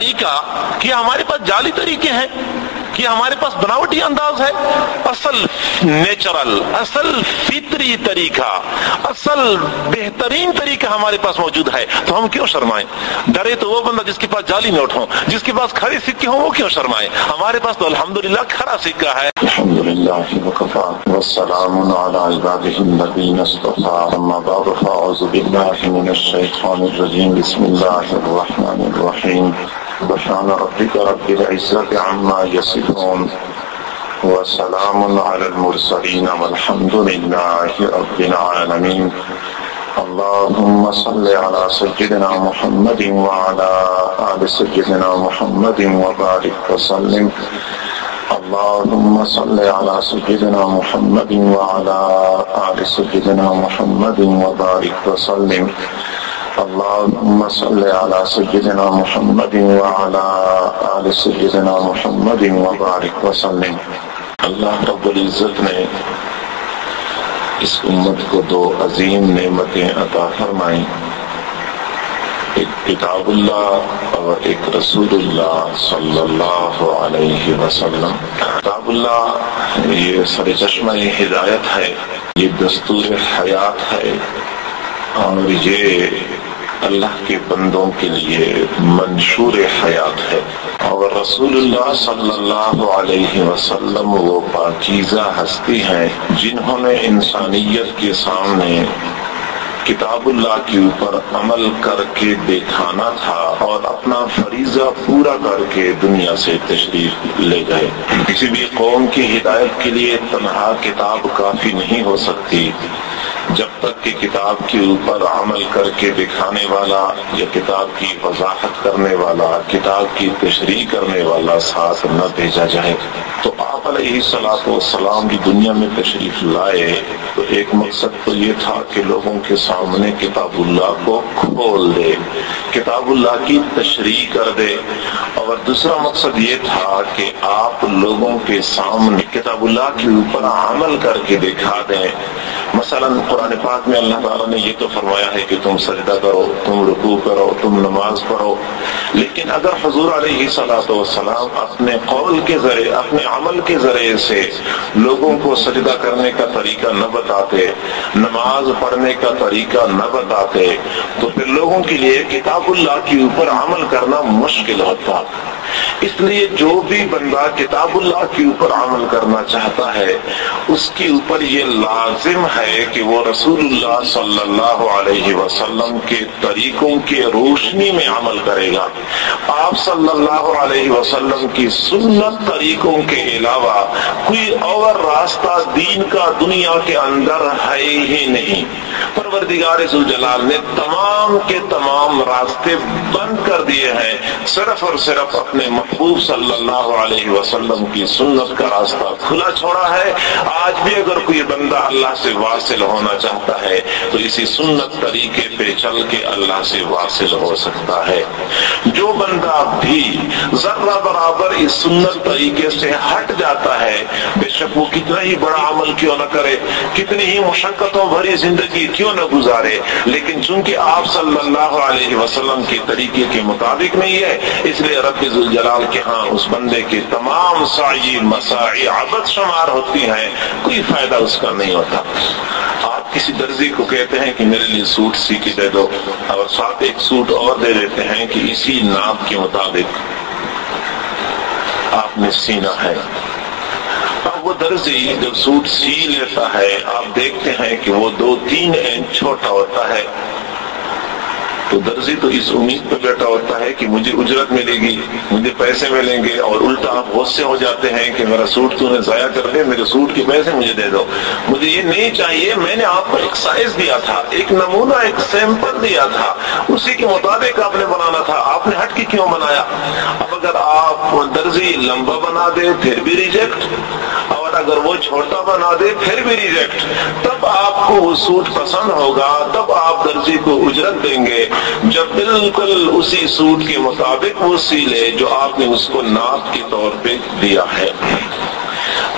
طریقہ کہ ہمارے پاس جعلی طریقے ہیں، کہ ہمارے پاس بناوٹی انداز ہے؟ اصل نیچرل، اصل فطری طریقہ، اصل بہترین طریقہ ہمارے پاس موجود ہے، تو ہم کیوں شرمائیں؟ ڈرے تو وہ بندہ جس کے پاس جعلی نوٹ ہوں، جس کے پاس کھڑے سکے ہوں، وہ کیوں شرمائے؟ ہمارے پاس تو الحمدللہ کھڑا سکہ ہے۔ الحمدللہ وکفا والسلام علی عبادہ الذین اصطفی، اما بعد فاعوذ باللہ من الشیطان الرجیم، بسم اللہ الرحمن الرحیم، سبحان ربک رب العزة عما یصفون وسلام علی المرسلین والحمد للہ رب العالمین۔ اللهم صل على سيدنا محمد وعلى آل سيدنا محمد وبارك وسلم۔ اللهم صل على سيدنا محمد وعلى آل سيدنا محمد وبارك وسلم۔ اللهم صل على سيدنا محمد وعلى آل سيدنا محمد وبارك وسلم۔ اللہ رب العزت نے اس امت کو دو عظیم نعمتیں عطا فرمائیں، ایک کتاب اللہ اور ایک رسول اللہ صلی اللہ علیہ وسلم۔ کتاب اللہ یہ سر چشمہ ہدایت ہے، یہ دستور حیات ہے، اور یہ اللہ کے بندوں کے لیے منشور حیات ہے، اور رسول اللہ صلی اللہ علیہ وسلم وہ پاکیزہ ہستی ہیں جنہوں نے انسانیت کے سامنے کتاب اللہ کے اوپر عمل کر کے دکھانا تھا، اور اپنا فریضہ پورا کر کے دنیا سے تشریف لے گئے۔ کسی بھی قوم کی ہدایت کے لیے تنہا کتاب کافی نہیں ہو سکتی، جب تک کہ کتاب کے اوپر عمل کر کے دکھانے والا یا کتاب کی وضاحت کرنے والا، کتاب کی تشریح کرنے والا ساتھ نہ بھیجا جائے۔ تو آپ علیہ الصلوۃ والسلام کی دنیا میں تشریف لائے تو ایک مقصد تو یہ تھا کہ لوگوں کے سامنے کتاب اللہ کو کھول دے، کتاب اللہ کی تشریح کر دے، اور دوسرا مقصد یہ تھا کہ آپ لوگوں کے سامنے کتاب اللہ کے اوپر عمل کر کے دکھا دیں۔ مثلا قرآن پاک میں اللہ تعالیٰ نے یہ تو فرمایا ہے کہ تم سجدہ کرو، تم رکوع کرو، تم نماز پڑھو، لیکن اگر حضور علیہ الصلوۃ والسلام اپنے قول کے ذریعے، اپنے عمل کے ذریعے سے لوگوں کو سجدہ کرنے کا طریقہ نہ بتاتے، نماز پڑھنے کا طریقہ نہ بتاتے، تو پھر لوگوں کے لیے کتاب اللہ کے اوپر عمل کرنا مشکل ہوتا۔ اس لیے جو بھی بندہ کتاب اللہ کے اوپر عمل کرنا چاہتا ہے، اس کے اوپر یہ لازم ہے کہ وہ رسول اللہ صلی اللہ علیہ وسلم کے طریقوں کی روشنی میں عمل کرے گا۔ آپ صلی اللہ علیہ وسلم کی سنت طریقوں کے علاوہ کوئی اور راستہ دین کا دنیا کے اندر ہے ہی نہیں۔ پروردگار ذوالجلال نے تمام کے تمام راستے بند کر دیے ہیں، صرف اور صرف اپنے محبوب صلی اللہ علیہ وسلم کی سنت کا راستہ کھلا چھوڑا ہے۔ آج بھی اگر کوئی بندہ اللہ سے واصل ہونا چاہتا ہے تو اسی سنت طریقے پہ چل کے اللہ سے واصل ہو سکتا ہے۔ جو بندہ بھی ذرہ برابر اس سنت طریقے سے ہٹ جاتا ہے، بے شک وہ کتنا ہی بڑا عمل کیوں نہ کرے، کتنی ہی مشقتوں بھری زندگی کیوں نہ گزارے، لیکن چونکہ آپ صلی اللہ علیہ وسلم کے طریقے کے مطابق نہیں ہے، اس لیے رب ذوالجلال کے ہاں اس بندے کے تمام سعی مساعی عبث شمار ہوتی ہیں، کوئی فائدہ اس کا نہیں ہوتا۔ آپ کسی درزی کو کہتے ہیں کہ میرے لیے سوٹ سی کے دے دو، اور ساتھ ایک سوٹ اور دے دیتے ہیں کہ اسی ناپ کے مطابق آپ نے سینا ہے۔ اب وہ درزی جب سوٹ سی لیتا ہے، آپ دیکھتے ہیں کہ وہ 2-3 انچ چھوٹا ہوتا ہے، تو درزی تو اس امید پہ بیٹھا ہوتا ہے کہ مجھے اجرت ملے گی، مجھے پیسے ملیں گے، اور الٹا آپ غصے ہو جاتے ہیں کہ میرا سوٹ تو نے ضائع کر دیا، میرے سوٹ کے پیسے مجھے دے دو۔ مجھے یہ نہیں چاہیے، میں نے آپ کو ایک سائز دیا تھا، ایک نمونہ، ایک سیمپل دیا تھا، اسی کے مطابق آپ نے بنانا تھا، آپ نے ہٹ کے کیوں بنایا؟ اب اگر آپ درزی لمبا بنا دے پھر بھی ریجیکٹ، اور اگر وہ چھوٹا بنا دے پھر بھی ریجیکٹ، تب آپ کو وہ سوٹ پسند ہوگا، تب آپ درزی کو اجرت دیں گے جب بالکل اسی سوٹ کے مطابق وہ سیلے جو آپ نے اس کو ناپ کے طور پہ دیا ہے۔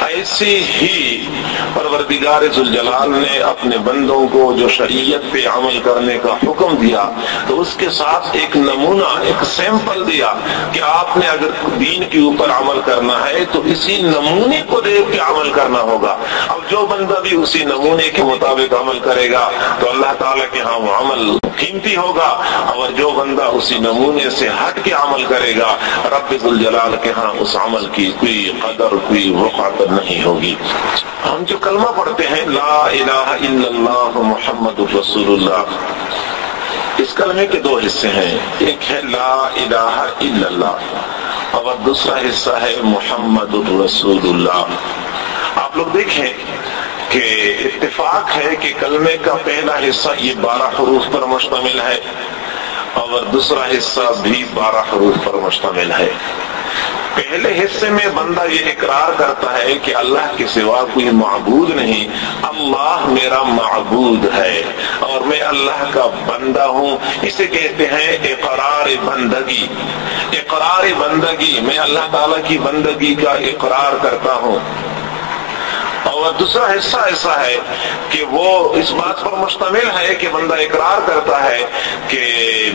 ایسے ہی پروردگار ذوالجلال نے اپنے بندوں کو جو شریعت پہ عمل کرنے کا حکم دیا تو اس کے ساتھ ایک نمونہ، ایک سیمپل دیا کہ آپ نے اگر دین کے اوپر عمل کرنا ہے تو اسی نمونے کو دیکھ کے عمل کرنا ہوگا۔ اب جو بندہ بھی اسی نمونے کے مطابق عمل کرے گا تو اللہ تعالیٰ کے ہاں وہ عمل قیمتی ہوگا، اور جو بندہ اسی نمونے سے ہٹ کے عمل کرے گا رب ذوالجلال کے ہاں اس عمل کی کوئی قدر، کوئی وقعت نہیں ہوگی۔ ہم جو کلمہ پڑھتے ہیں لا الہ الا اللہ محمد رسول اللہ، اس کلمے کے دو حصے ہیں، ایک ہے لا الہ الا اللہ اور دوسرا حصہ ہے محمد رسول اللہ۔ آپ لوگ دیکھیں کہ اتفاق ہے کہ کلمے کا پہلا حصہ یہ 12 حروف پر مشتمل ہے اور دوسرا حصہ بھی 12 حروف پر مشتمل ہے۔ پہلے حصے میں بندہ یہ اقرار کرتا ہے کہ اللہ کے سوا کوئی معبود نہیں، اللہ میرا معبود ہے اور میں اللہ کا بندہ ہوں، اسے کہتے ہیں اقرار بندگی۔ اقرار بندگی، میں اللہ تعالیٰ کی بندگی کا اقرار کرتا ہوں۔ اور دوسرا حصہ ایسا ہے کہ وہ اس بات پر مشتمل ہے کہ بندہ اقرار کرتا ہے کہ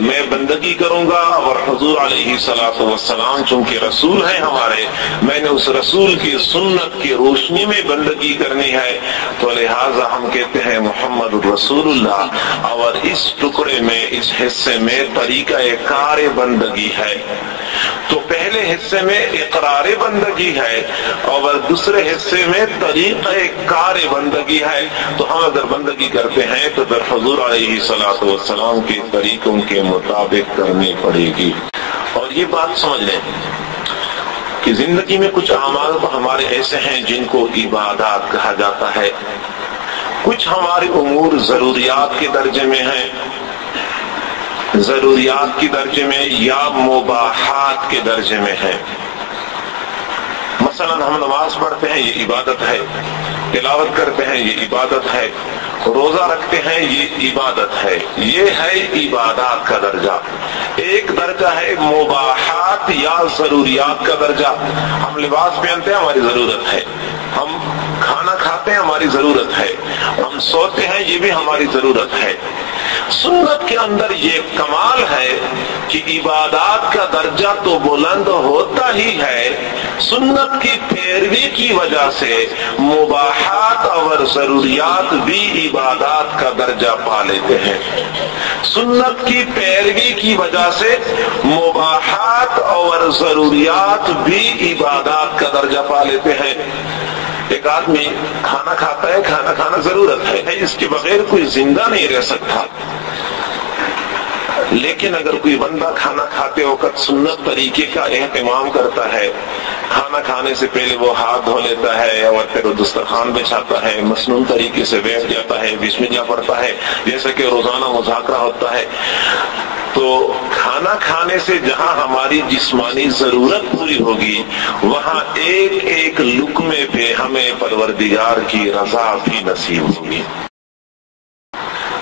میں بندگی کروں گا، اور حضور علیہ الصلوۃ والسلام چونکہ رسول ہیں ہمارے، میں نے اس رسول کی سنت کی روشنی میں بندگی کرنی ہے، تو لہٰذا ہم کہتے ہیں محمد رسول اللہ۔ اور اس ٹکڑے میں، اس حصے میں طریقہ کار بندگی ہے۔ تو پہلے حصے میں اقرار بندگی ہے اور دوسرے حصے میں طریقہ کار بندگی ہے۔ تو ہم اگر بندگی کرتے ہیں تو پھر حضور علیہ الصلوۃ والسلام کے طریقوں کے مطابق کرنی پڑے گی۔ اور یہ بات سمجھ لیں کہ زندگی میں کچھ اعمال ہمارے ایسے ہیں جن کو عبادات کہا جاتا ہے، کچھ ہمارے امور ضروریات کے درجے میں ہیں، ضروریات کے درجے میں یا مباحات کے درجے میں ہے۔ مثلا ہم نماز پڑھتے ہیں، یہ عبادت ہے، تلاوت کرتے ہیں، یہ عبادت ہے، روزہ رکھتے ہیں، یہ عبادت ہے۔ یہ ہے عبادات کا درجہ۔ ایک درجہ ہے مباحات یا ضروریات کا درجہ۔ ہم لباس پہنتے ہیں، ہماری ضرورت ہے، ہم کھانا کھاتے ہیں، ہماری ضرورت ہے، ہم سوتے ہیں، یہ بھی ہماری ضرورت ہے۔ سنت کے اندر یہ کمال ہے کہ عبادات کا درجہ تو بلند ہوتا ہی ہے، سنت کی پیروی کی وجہ سے مباحات اور ضروریات بھی عبادات کا درجہ پا لیتے ہیں۔ سنت کی پیروی کی وجہ سے مباحات اور ضروریات بھی عبادات کا درجہ پا لیتے ہیں۔ ایک آدمی کھانا کھاتا ہے، کھانا کھانا ضرورت ہے، اس کے بغیر کوئی زندہ نہیں رہ سکتا، لیکن اگر کوئی بندہ کھانا کھاتے وقت سنت طریقے کا اہتمام کرتا ہے، کھانا کھانے سے پہلے وہ ہاتھ دھو لیتا ہے اور پھر وہ دسترخوان بچھاتا ہے، مسنون طریقے سے بیٹھ جاتا ہے، بسم اللہ پڑھتا ہے، جیسا کہ روزانہ مذاکرہ ہوتا ہے، تو کھانا کھانے سے جہاں ہماری جسمانی ضرورت پوری ہوگی وہاں ایک ایک لقمے پہ ہمیں پروردگار کی رضا بھی نصیب ہوگی،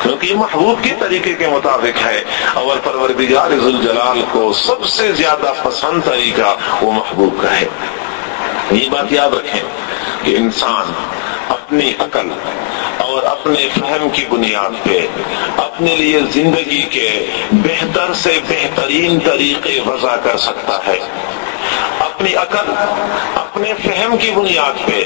کیونکہ یہ محبوب کے طریقے کے مطابق ہے، اور پروردگار ذوالجلال کو سب سے زیادہ پسند طریقہ وہ محبوب کا ہے۔ یہ بات یاد رکھیں کہ انسان اپنی عقل اور اپنے فہم کی بنیاد پہ اپنے لیے زندگی کے بہتر سے بہترین طریقے وضع کر سکتا ہے۔ اپنی عقل، اپنے فہم کی بنیاد پہ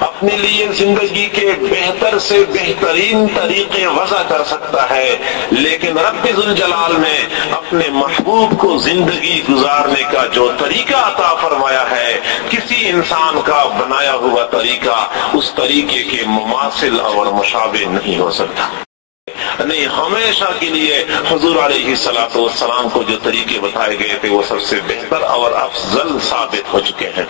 اپنے لیے زندگی کے بہتر سے بہترین طریقے وضع کر سکتا ہے، لیکن رب ذوالجلال نے اپنے محبوب کو زندگی گزارنے کا جو طریقہ عطا فرمایا ہے، کسی انسان کا بنایا ہوا طریقہ اس طریقے کے مماثل اور مشابہ نہیں ہو سکتا۔ نہیں، ہمیشہ کے لیے حضور علیہ الصلوۃ والسلام کو جو طریقے بتائے گئے تھے وہ سب سے بہتر اور افضل ثابت ہو چکے ہیں۔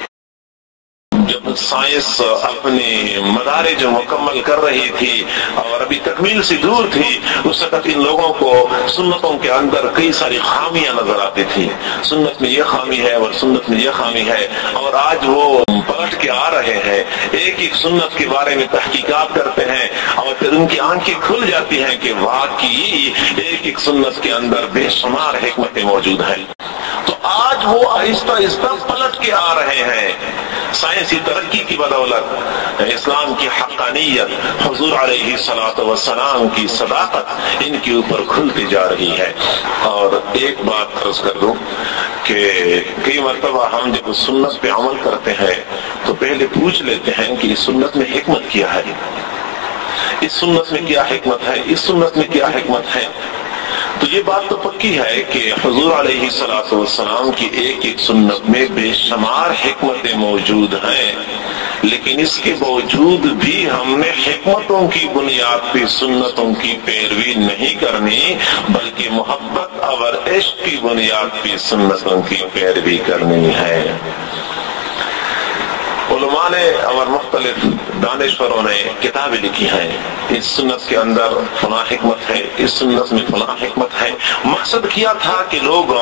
جب سائنس اپنی مدارج مکمل کر رہی تھی اور ابھی تکمیل سے دور تھی، اس وقت ان لوگوں کو سنتوں کے اندر کئی ساری خامیاں نظر آتی تھی، سنت میں یہ خامی ہے اور سنت میں یہ خامی ہے، اور آج وہ پلٹ کے آ رہے ہیں، ایک ایک سنت کے بارے میں تحقیقات کرتے ہیں اور پھر ان کی آنکھیں کھل جاتی ہیں کہ واقعی ایک ایک سنت کے اندر بے شمار حکمتیں موجود ہیں۔ تو آج وہ آہستہ آہستہ پلٹ کے آ رہے ہیں، سائنسی ترقی کی بدولت اسلام کی حقانیت، حضور علیہ الصلوۃ والسلام کی صداقت ان کے اوپر کھلتی جا رہی ہے۔ اور ایک بات عرض کر دوں کہ کئی مرتبہ ہم جب سنت پہ عمل کرتے ہیں تو پہلے پوچھ لیتے ہیں کہ اس سنت میں حکمت کیا ہے، اس سنت میں کیا حکمت ہے، اس سنت میں کیا حکمت ہے۔ تو یہ بات تو پکی ہے کہ حضور علیہ الصلوۃ والسلام کی ایک ایک سنت میں بے شمار حکمتیں موجود ہیں، لیکن اس کے باوجود بھی ہم نے حکمتوں کی بنیاد پہ سنتوں کی پیروی نہیں کرنی، بلکہ محبت اور عشق کی بنیاد پہ سنتوں کی پیروی کرنی ہے۔ علماء نے اور مختلف دانشوروں نے کتابیں لکھی ہیں، اس سنت کے اندر فلاں حکمت ہے، اس سنت میں فلاں حکمت ہے۔ مقصد کیا تھا کہ لوگ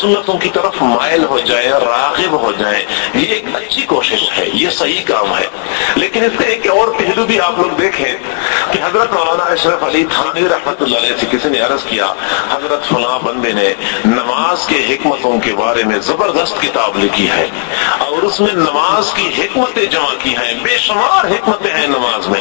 سنتوں کی طرف مائل ہو جائیں، راغب ہو جائیں۔ یہ ایک اچھی کوشش ہے، یہ صحیح کام ہے، لیکن اس کا ایک اور پہلو بھی آپ لوگ دیکھیں کہ حضرت مولانا اشرف علی تھانوی رحمۃ اللہ علیہ سے کسی نے عرض کیا، حضرت فلاں بندے نے نماز کے حکمتوں کے بارے میں زبردست کتاب لکھی ہے اور اس میں نماز کی حکمتیں جمع کی ہیں، بے شمار حکمتیں ہیں نماز میں۔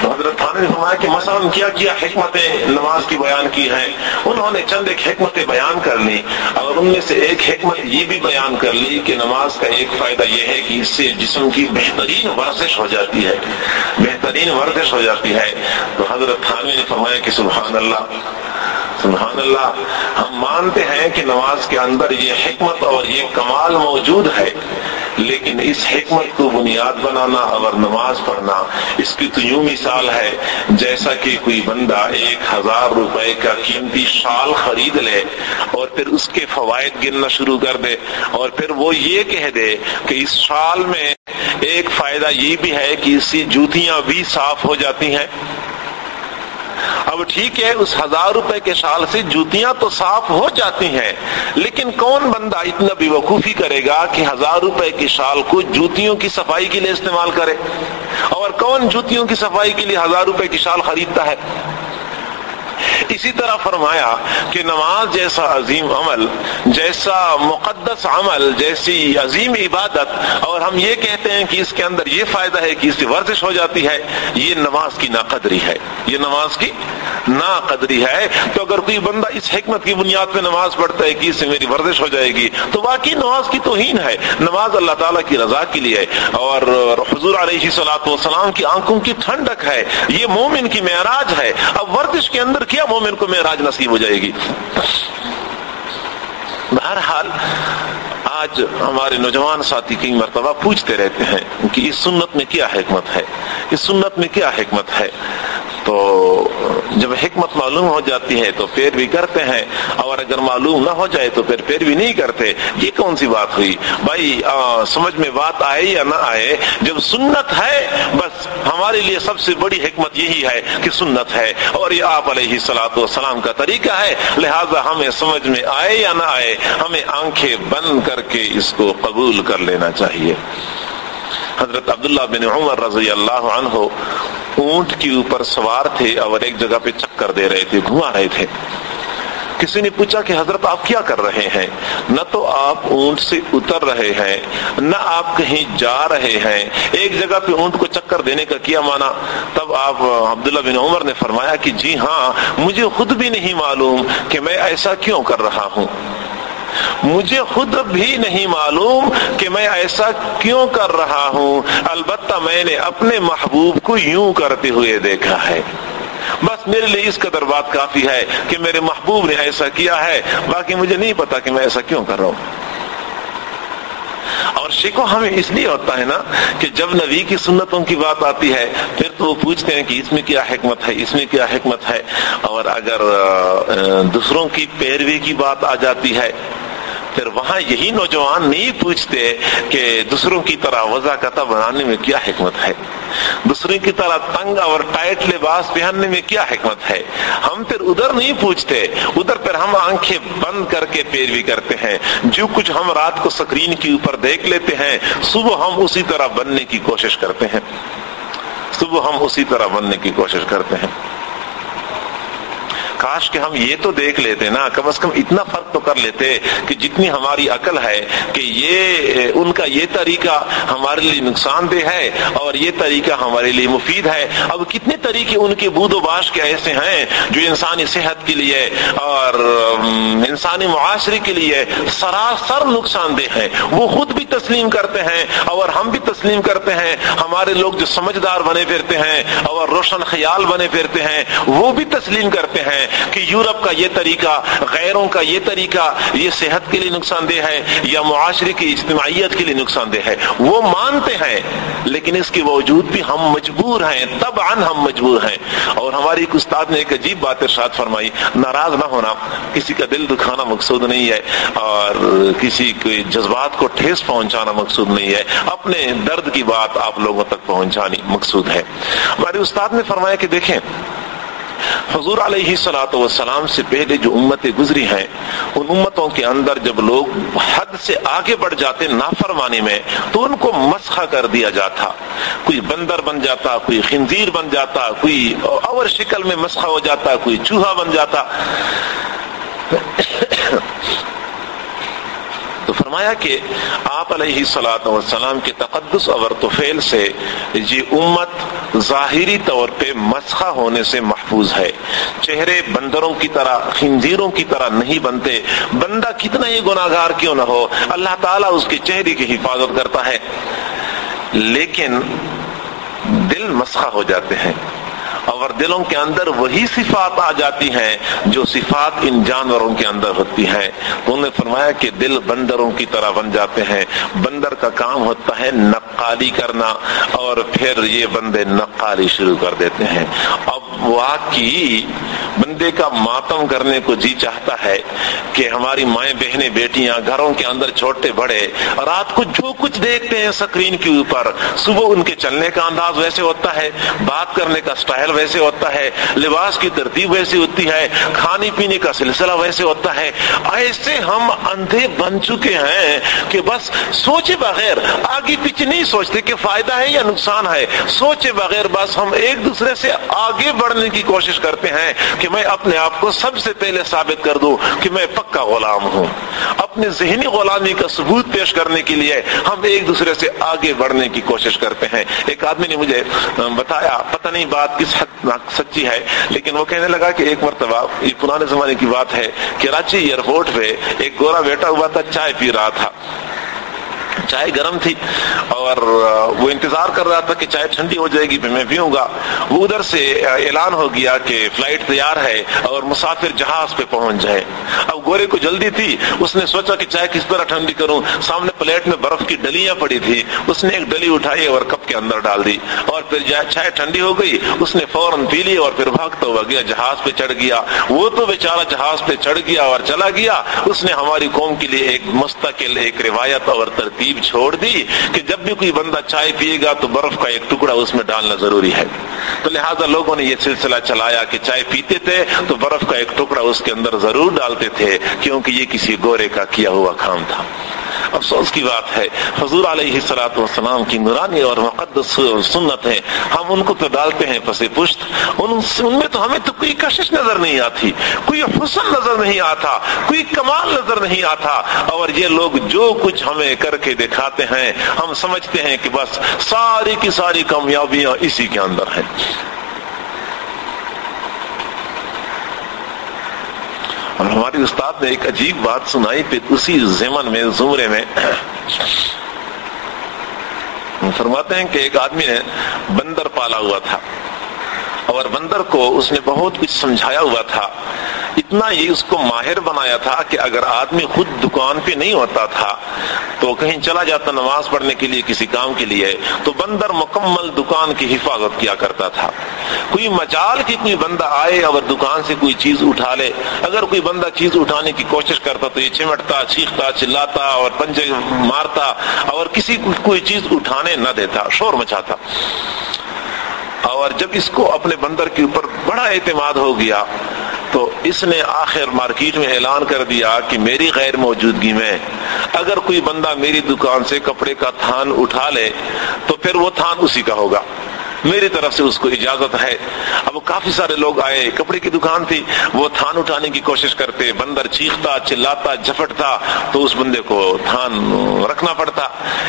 تو حضرت تھانوی نے فرمایا کہ مثلا کیا حکمتیں نماز کی بیان کی ہیں۔ انہوں نے چند ایک حکمتیں بیان کر لی اور ان میں سے ایک حکمت یہ بھی بیان کر لی کہ نماز کا ایک فائدہ یہ ہے کہ اس سے جسم کی بہترین ورزش ہو جاتی ہے، بہترین ورزش ہو جاتی ہے۔ تو حضرت تھانوی نے فرمایا کہ سبحان اللہ، سبحان اللہ، ہم مانتے ہیں کہ نماز کے اندر یہ حکمت اور یہ کمال موجود ہے، لیکن اس حکمت کو بنیاد بنانا اور نماز پڑھنا، اس کی تو یوں مثال ہے جیسا کہ کوئی بندہ 1000 روپے کا قیمتی شال خرید لے اور پھر اس کے فوائد گننا شروع کر دے اور پھر وہ یہ کہہ دے کہ اس شال میں ایک فائدہ یہ بھی ہے کہ اس سے جوتیاں بھی صاف ہو جاتی ہیں۔ اب ٹھیک ہے، اس 1000 روپے کے شال سے جوتیاں تو صاف ہو جاتی ہیں، لیکن کون بندہ اتنا بے وقوفی کرے گا کہ 1000 روپے کے شال کو جوتیوں کی صفائی کے لیے استعمال کرے؟ اور کون جوتیوں کی صفائی کے لیے 1000 روپے کی شال خریدتا ہے؟ اسی طرح فرمایا کہ نماز جیسا عظیم عمل، جیسا مقدس عمل، جیسی عظیم عبادت، اور ہم یہ کہتے ہیں کہ اس کے اندر یہ فائدہ ہے کہ اس سے ورزش ہو جاتی ہے، یہ نماز کی ناقدری ہے، یہ نماز کی ناقدری ہے۔ تو اگر کوئی بندہ اس حکمت کی بنیاد پہ نماز پڑھتا ہے کہ اس سے میری ورزش ہو جائے گی، تو واقعی نماز کی توہین ہے۔ نماز اللہ تعالیٰ کی رضا کے لیے اور حضور علیہ الصلوۃ والسلام کی آنکھوں کی ٹھنڈک ہے، یہ مومن کی معراج ہے۔ اب ورزش کے اندر کیا مومن کو معراج نصیب ہو جائے گی؟ بہرحال آج ہمارے نوجوان ساتھی کئی مرتبہ پوچھتے رہتے ہیں کہ اس سنت میں کیا حکمت ہے، اس سنت میں کیا حکمت ہے۔ تو جب حکمت معلوم ہو جاتی ہے تو پیروی کرتے ہیں، اور اگر معلوم نہ ہو جائے تو پھر پیروی نہیں کرتے۔ یہ کون سی بات ہوئی بھائی؟ سمجھ میں بات آئے یا نہ آئے، جب سنت ہے بس ہمارے لیے سب سے بڑی حکمت یہی ہے کہ سنت ہے اور یہ آپ علیہ الصلوۃ والسلام کا طریقہ ہے، لہذا ہمیں سمجھ میں آئے یا نہ آئے ہمیں آنکھیں بند کر کے اس کو قبول کر لینا چاہیے۔ حضرت عبداللہ بن عمر رضی اللہ عنہ اونٹ کے اوپر سوار تھے اور ایک جگہ پہ چکر دے رہے تھے، گھما رہے تھے۔ کسی نے پوچھا کہ حضرت آپ کیا کر رہے ہیں؟ نہ تو آپ اونٹ سے اتر رہے ہیں، نہ آپ کہیں جا رہے ہیں، ایک جگہ پہ اونٹ کو چکر دینے کا کیا معنی؟ تب آپ عبداللہ بن عمر نے فرمایا کہ جی ہاں، مجھے خود بھی نہیں معلوم کہ میں ایسا کیوں کر رہا ہوں، مجھے خود بھی نہیں معلوم کہ میں ایسا کیوں کر رہا ہوں، البتہ میں نے اپنے محبوب کو یوں کرتے ہوئے دیکھا ہے۔ بس میرے لیے اس قدر بات کافی ہے کہ میرے محبوب نے ایسا کیا ہے، باقی مجھے نہیں پتا کہ میں ایسا کیوں کر رہا ہوں۔ اور شکو ہمیں اس لیے ہوتا ہے نا کہ جب نبی کی سنتوں کی بات آتی ہے پھر تو وہ پوچھتے ہیں کہ اس میں کیا حکمت ہے، اس میں کیا حکمت ہے، اور اگر دوسروں کی پیروی کی بات آ جاتی ہے پھر وہاں یہی نوجوان نہیں پوچھتے کہ دوسروں کی طرح وضاقتہ بنانے میں کیا حکمت ہے، دوسروں کی طرح تنگ اور ٹائٹ لباس پہننے میں کیا حکمت ہے۔ ہم پھر ادھر نہیں پوچھتے، ادھر پھر ہم آنکھیں بند کر کے پیروی کرتے ہیں۔ جو کچھ ہم رات کو سکرین کے اوپر دیکھ لیتے ہیں صبح ہم اسی طرح بننے کی کوشش کرتے ہیں، صبح ہم اسی طرح بننے کی کوشش کرتے ہیں۔ کاش کہ ہم یہ تو دیکھ لیتے نا، کم از کم اتنا فرق تو کر لیتے کہ جتنی ہماری عقل ہے کہ یہ ان کا یہ طریقہ ہمارے لیے نقصان دہ ہے اور یہ طریقہ ہمارے لیے مفید ہے. اب کتنے طریقے ان کے بود و باش کے ایسے ہیں جو انسانی صحت کے لیے اور انسانی معاشرے کے لیے سراسر نقصان دہ ہیں. وہ خود بھی تسلیم کرتے ہیں اور ہم بھی تسلیم کرتے ہیں. ہمارے لوگ جو سمجھدار بنے پھرتے ہیں اور روشن خیال بنے پھرتے ہیں وہ بھی تسلیم کرتے ہیں کہ یورپ کا یہ طریقہ، غیروں کا یہ طریقہ، یہ صحت کے لیے نقصان دہ ہے یا معاشرے کی اجتماعیت کے لیے نقصان دہ ہے. وہ مانتے ہیں لیکن اس کے باوجود بھی ہم مجبور ہیں، طبعاً ہم مجبور ہیں. اور ہماری ایک استاد نے ایک عجیب بات ارشاد فرمائی، ناراض نہ ہونا، کسی کا دل دکھانا مقصود نہیں ہے اور کسی کے جذبات کو ٹھیس پہنچانا مقصود نہیں ہے، اپنے درد کی بات آپ لوگوں تک پہنچانی مقصود ہے. ہمارے استاد نے فرمایا کہ دیکھیں، حضور علیہ الصلوۃ والسلام سے پہلے جو امتیں گزری ہیں ان امتوں کے اندر جب لوگ حد سے آگے بڑھ جاتے نافرمانی میں تو ان کو مسخ کر دیا جاتا. کوئی بندر بن جاتا، کوئی خنزیر بن جاتا، کوئی اور شکل میں مسخ ہو جاتا، کوئی چوہا بن جاتا. تو فرمایا کہ آپ علیہ الصلوۃ والسلام کے تقدس اور طفیل سے یہ امت ظاہری طور پہ مسخہ ہونے سے محفوظ ہے. چہرے بندروں کی طرح، خنزیروں کی طرح نہیں بنتے. بندہ کتنا ہی گناہگار کیوں نہ ہو، اللہ تعالیٰ اس کے چہرے کی حفاظت کرتا ہے، لیکن دل مسخہ ہو جاتے ہیں اور دلوں کے اندر وہی صفات آ جاتی ہیں جو صفات ان جانوروں کے اندر ہوتی ہیں. تو انہوں نے فرمایا کہ دل بندروں کی طرح بن جاتے ہیں. بندر کا کام ہوتا ہے نقالی کرنا اور پھر یہ بندے نقالی شروع کر دیتے ہیں. اب واقعی بندے کا ماتم کرنے کو جی چاہتا ہے کہ ہماری مائیں بہنیں بیٹیاں گھروں کے اندر چھوٹے بڑے رات کو جو کچھ دیکھتے ہیں سکرین کے اوپر، صبح ان کے چلنے کا انداز ویسے ہوتا ہے، بات کرنے کا سٹائل ویسے ہوتا ہے، لباس کی ترتیب ویسی ہوتی ہے، کھانے پینے کا سلسلہ ویسے ہوتا ہے. ایسے ہم اندھے بن چکے ہیں کہ بس سوچے بغیر، آگے پیچھے نہیں سوچتے کہ فائدہ ہے یا نقصان ہے، سوچے بغیر بس ہم ایک دوسرے سے آگے بڑھنے کی کوشش کرتے ہیں کہ میں اپنے آپ کو سب سے پہلے ثابت کر دوں کہ میں پکا غلام ہوں. اپنے ذہنی غلامی کا ثبوت پیش کرنے کے لیے ہم ایک دوسرے سے آگے بڑھنے کی کوشش کرتے ہیں. ایک آدمی نے مجھے بتایا، پتہ نہیں بات کس حد سچی ہے، لیکن وہ کہنے لگا کہ ایک مرتبہ، یہ پرانے زمانے کی بات ہے، کراچی ایئرپورٹ پہ ایک گورا بیٹھا ہوا تھا، چائے پی رہا تھا. چائے گرم تھی اور وہ انتظار کر رہا تھا کہ چائے ٹھنڈی ہو جائے گی پھر میں پیوں گا. وہ ادھر سے اعلان ہو گیا کہ فلائٹ تیار ہے اور مسافر جہاز پہ پہنچ جائے. اب گورے کو جلدی تھی، اس نے سوچا کہ چائے کس طرح ٹھنڈی کروں. سامنے پلیٹ میں برف کی ڈلیاں پڑی تھی، اس نے ایک ڈلی اٹھائی اور کپ کے اندر ڈال دی اور پھر چائے ٹھنڈی ہو گئی. اس نے فوراً پی لی اور پھر بھاگتا ہوا گیا، جہاز پہ چڑھ گیا. وہ تو بیچارہ جہاز پہ چڑھ گیا اور چلا گیا. اس نے ہماری قوم کے لیے ایک مستقل ایک روایت اور ترتیب چھوڑ دی کہ جب بھی کوئی بندہ چائے پیے گا تو برف کا ایک ٹکڑا اس میں ڈالنا ضروری ہے. تو لہذا لوگوں نے یہ سلسلہ چلایا کہ چائے پیتے تھے تو برف کا ایک ٹکڑا اس کے اندر ضرور ڈالتے تھے، کیونکہ یہ کسی گورے کا کیا ہوا کام تھا. افسوس کی بات ہے حضور علیہ الصلوۃ والسلام کی نورانی اور مقدس سنت ہے، ہم ان کو تو ڈالتے ہیں پس پشت. ان میں تو ہمیں تو کوئی کشش نظر نہیں آتی، کوئی حسن نظر نہیں آتا، کوئی کمال نظر نہیں آتا. اور یہ لوگ جو کچھ ہمیں کر کے دکھاتے ہیں ہم سمجھتے ہیں کہ بس ساری کی ساری کامیابیاں اسی کے اندر ہیں. اور ہماری استاد نے ایک عجیب بات سنائی پھر اسی ضمن میں زمرے میں فرماتے ہیں کہ ایک آدمی نے بندر پالا ہوا تھا اور بندر کو اس نے بہت کچھ سمجھایا ہوا تھا. اتنا ہی اس کو ماہر بنایا تھا کہ اگر آدمی خود دکان پہ نہیں ہوتا تھا تو کہیں چلا جاتا نماز پڑھنے کے لیے کسی کام کے لیے تو بندر مکمل دکان کی حفاظت کیا کرتا تھا. کوئی مجال کی کوئی بندہ آئے اور دکان سے کوئی چیز اٹھا لے، اگر کوئی بندہ چیز اٹھانے کی کوشش کرتا تو یہ چمٹتا، چیختا، چلاتا اور پنجے مارتا اور کسی کو کوئی چیز اٹھانے نہ دیتا، شور مچاتا. اور جب اس کو اپنے بندر کے اوپر بڑا اعتماد ہو گیا تو اس نے آخر مارکیٹ میں اعلان کر دیا کہ میری غیر موجودگی میں اگر کوئی بندہ میری دکان سے کپڑے کا تھان اٹھا لے تو پھر وہ تھان اسی کا ہوگا. میری طرف سے اس کو اجازت ہے۔ اب کافی سارے لوگ آئے، کپڑے کی دکان تھی، وہ تھان اٹھانے کی کوشش کرتے، بندر چیختا چلاتا جھپٹتا تو اس بندے کو تھان رکھنا پڑتا۔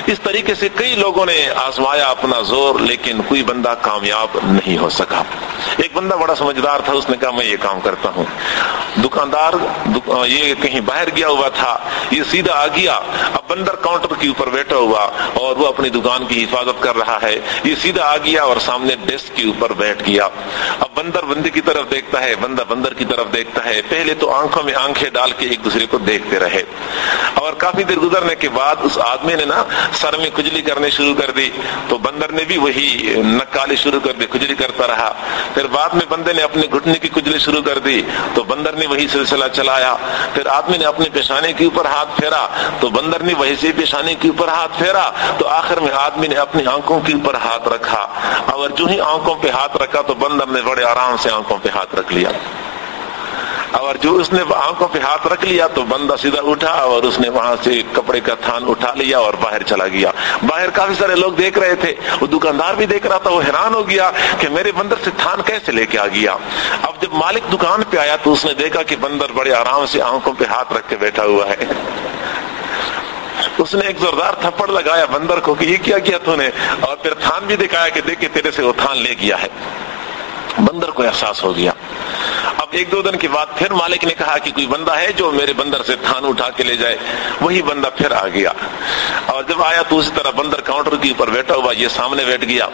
اس طریقے سے کئی لوگوں نے آزمایا اپنا زور، لیکن کوئی بندہ کامیاب نہیں ہو سکا۔ ایک بندہ بڑا سمجھدار تھا، اس نے کہا میں یہ کام کرتا ہوں۔ دکاندار یہ کہیں باہر گیا ہوا تھا، یہ سیدھا آ گیا، اب بندر کاؤنٹر کے اوپر بیٹھا ہوا اور وہ اپنی دکان کی حفاظت کر رہا ہے، یہ سیدھا آ گیا اور سامنے ڈیسک کے اوپر بیٹھ گیا۔ اب بندر بندے کی طرف دیکھتا ہے، بندہ بندر کی طرف دیکھتا ہے، پہلے تو آنکھوں میں آنکھیں ڈال کے ایک دوسرے کو دیکھتے رہے، اور کافی دیر گزرنے کے بعد اس آدمی نے نا سر میں کھجلی کرنے شروع کر دی، تو بندر نے بھی وہی نکالی شروع کر دی، کھجلی کرتا رہا۔ پھر بعد میں بندے نے اپنے گھٹنے کی کھجلی شروع کر دی تو بندر نے وہی سلسلہ چلایا۔ پھر آدمی نے اپنے پیشانے کے اوپر ہاتھ پھیرا تو بندر نے وہی سے پیشانے کے اوپر ہاتھ پھیرا، تو آخر میں آدمی نے اپنی آنکھوں کے اوپر ہاتھ رکھا، اور جو ہی آنکھوں پہ ہاتھ رکھا تو بندر نے بڑے آرام سے آنکھوں پہ ہاتھ رکھ لیا، اور جو اس نے آنکھوں پہ ہاتھ رکھ لیا تو بندہ سیدھا اٹھا اور اس نے وہاں سے کپڑے کا تھان اٹھا لیا اور باہر چلا گیا۔ باہر کافی سارے لوگ دیکھ رہے تھے، وہ دکاندار بھی دیکھ رہا تھا، وہ حیران ہو گیا کہ میرے بندر سے تھان کیسے لے کے آ گیا۔ اب جب مالک دکان پہ آیا تو اس نے دیکھا کہ بندر بڑے آرام سے آنکھوں پہ ہاتھ رکھ کے بیٹھا ہوا ہے۔ اس نے ایک زوردار تھپڑ لگایا بندر کو کہ یہ کیا کیا تو نے، اور پھر تھان بھی دکھایا کہ دیکھ تیرے سے وہ تھان لے گیا ہے۔ بندر کو احساس ہو گیا۔ اب ایک دو دن کے بعد پھر مالک نے کہا کہ کوئی بندہ ہے جو میرے بندر سے تھان اٹھا کے لے جائے، وہی بندہ پھر آ گیا، اور جب آیا تو اسی طرح بندر کاؤنٹر کے اوپر بیٹھا ہوا، یہ سامنے بیٹھ گیا۔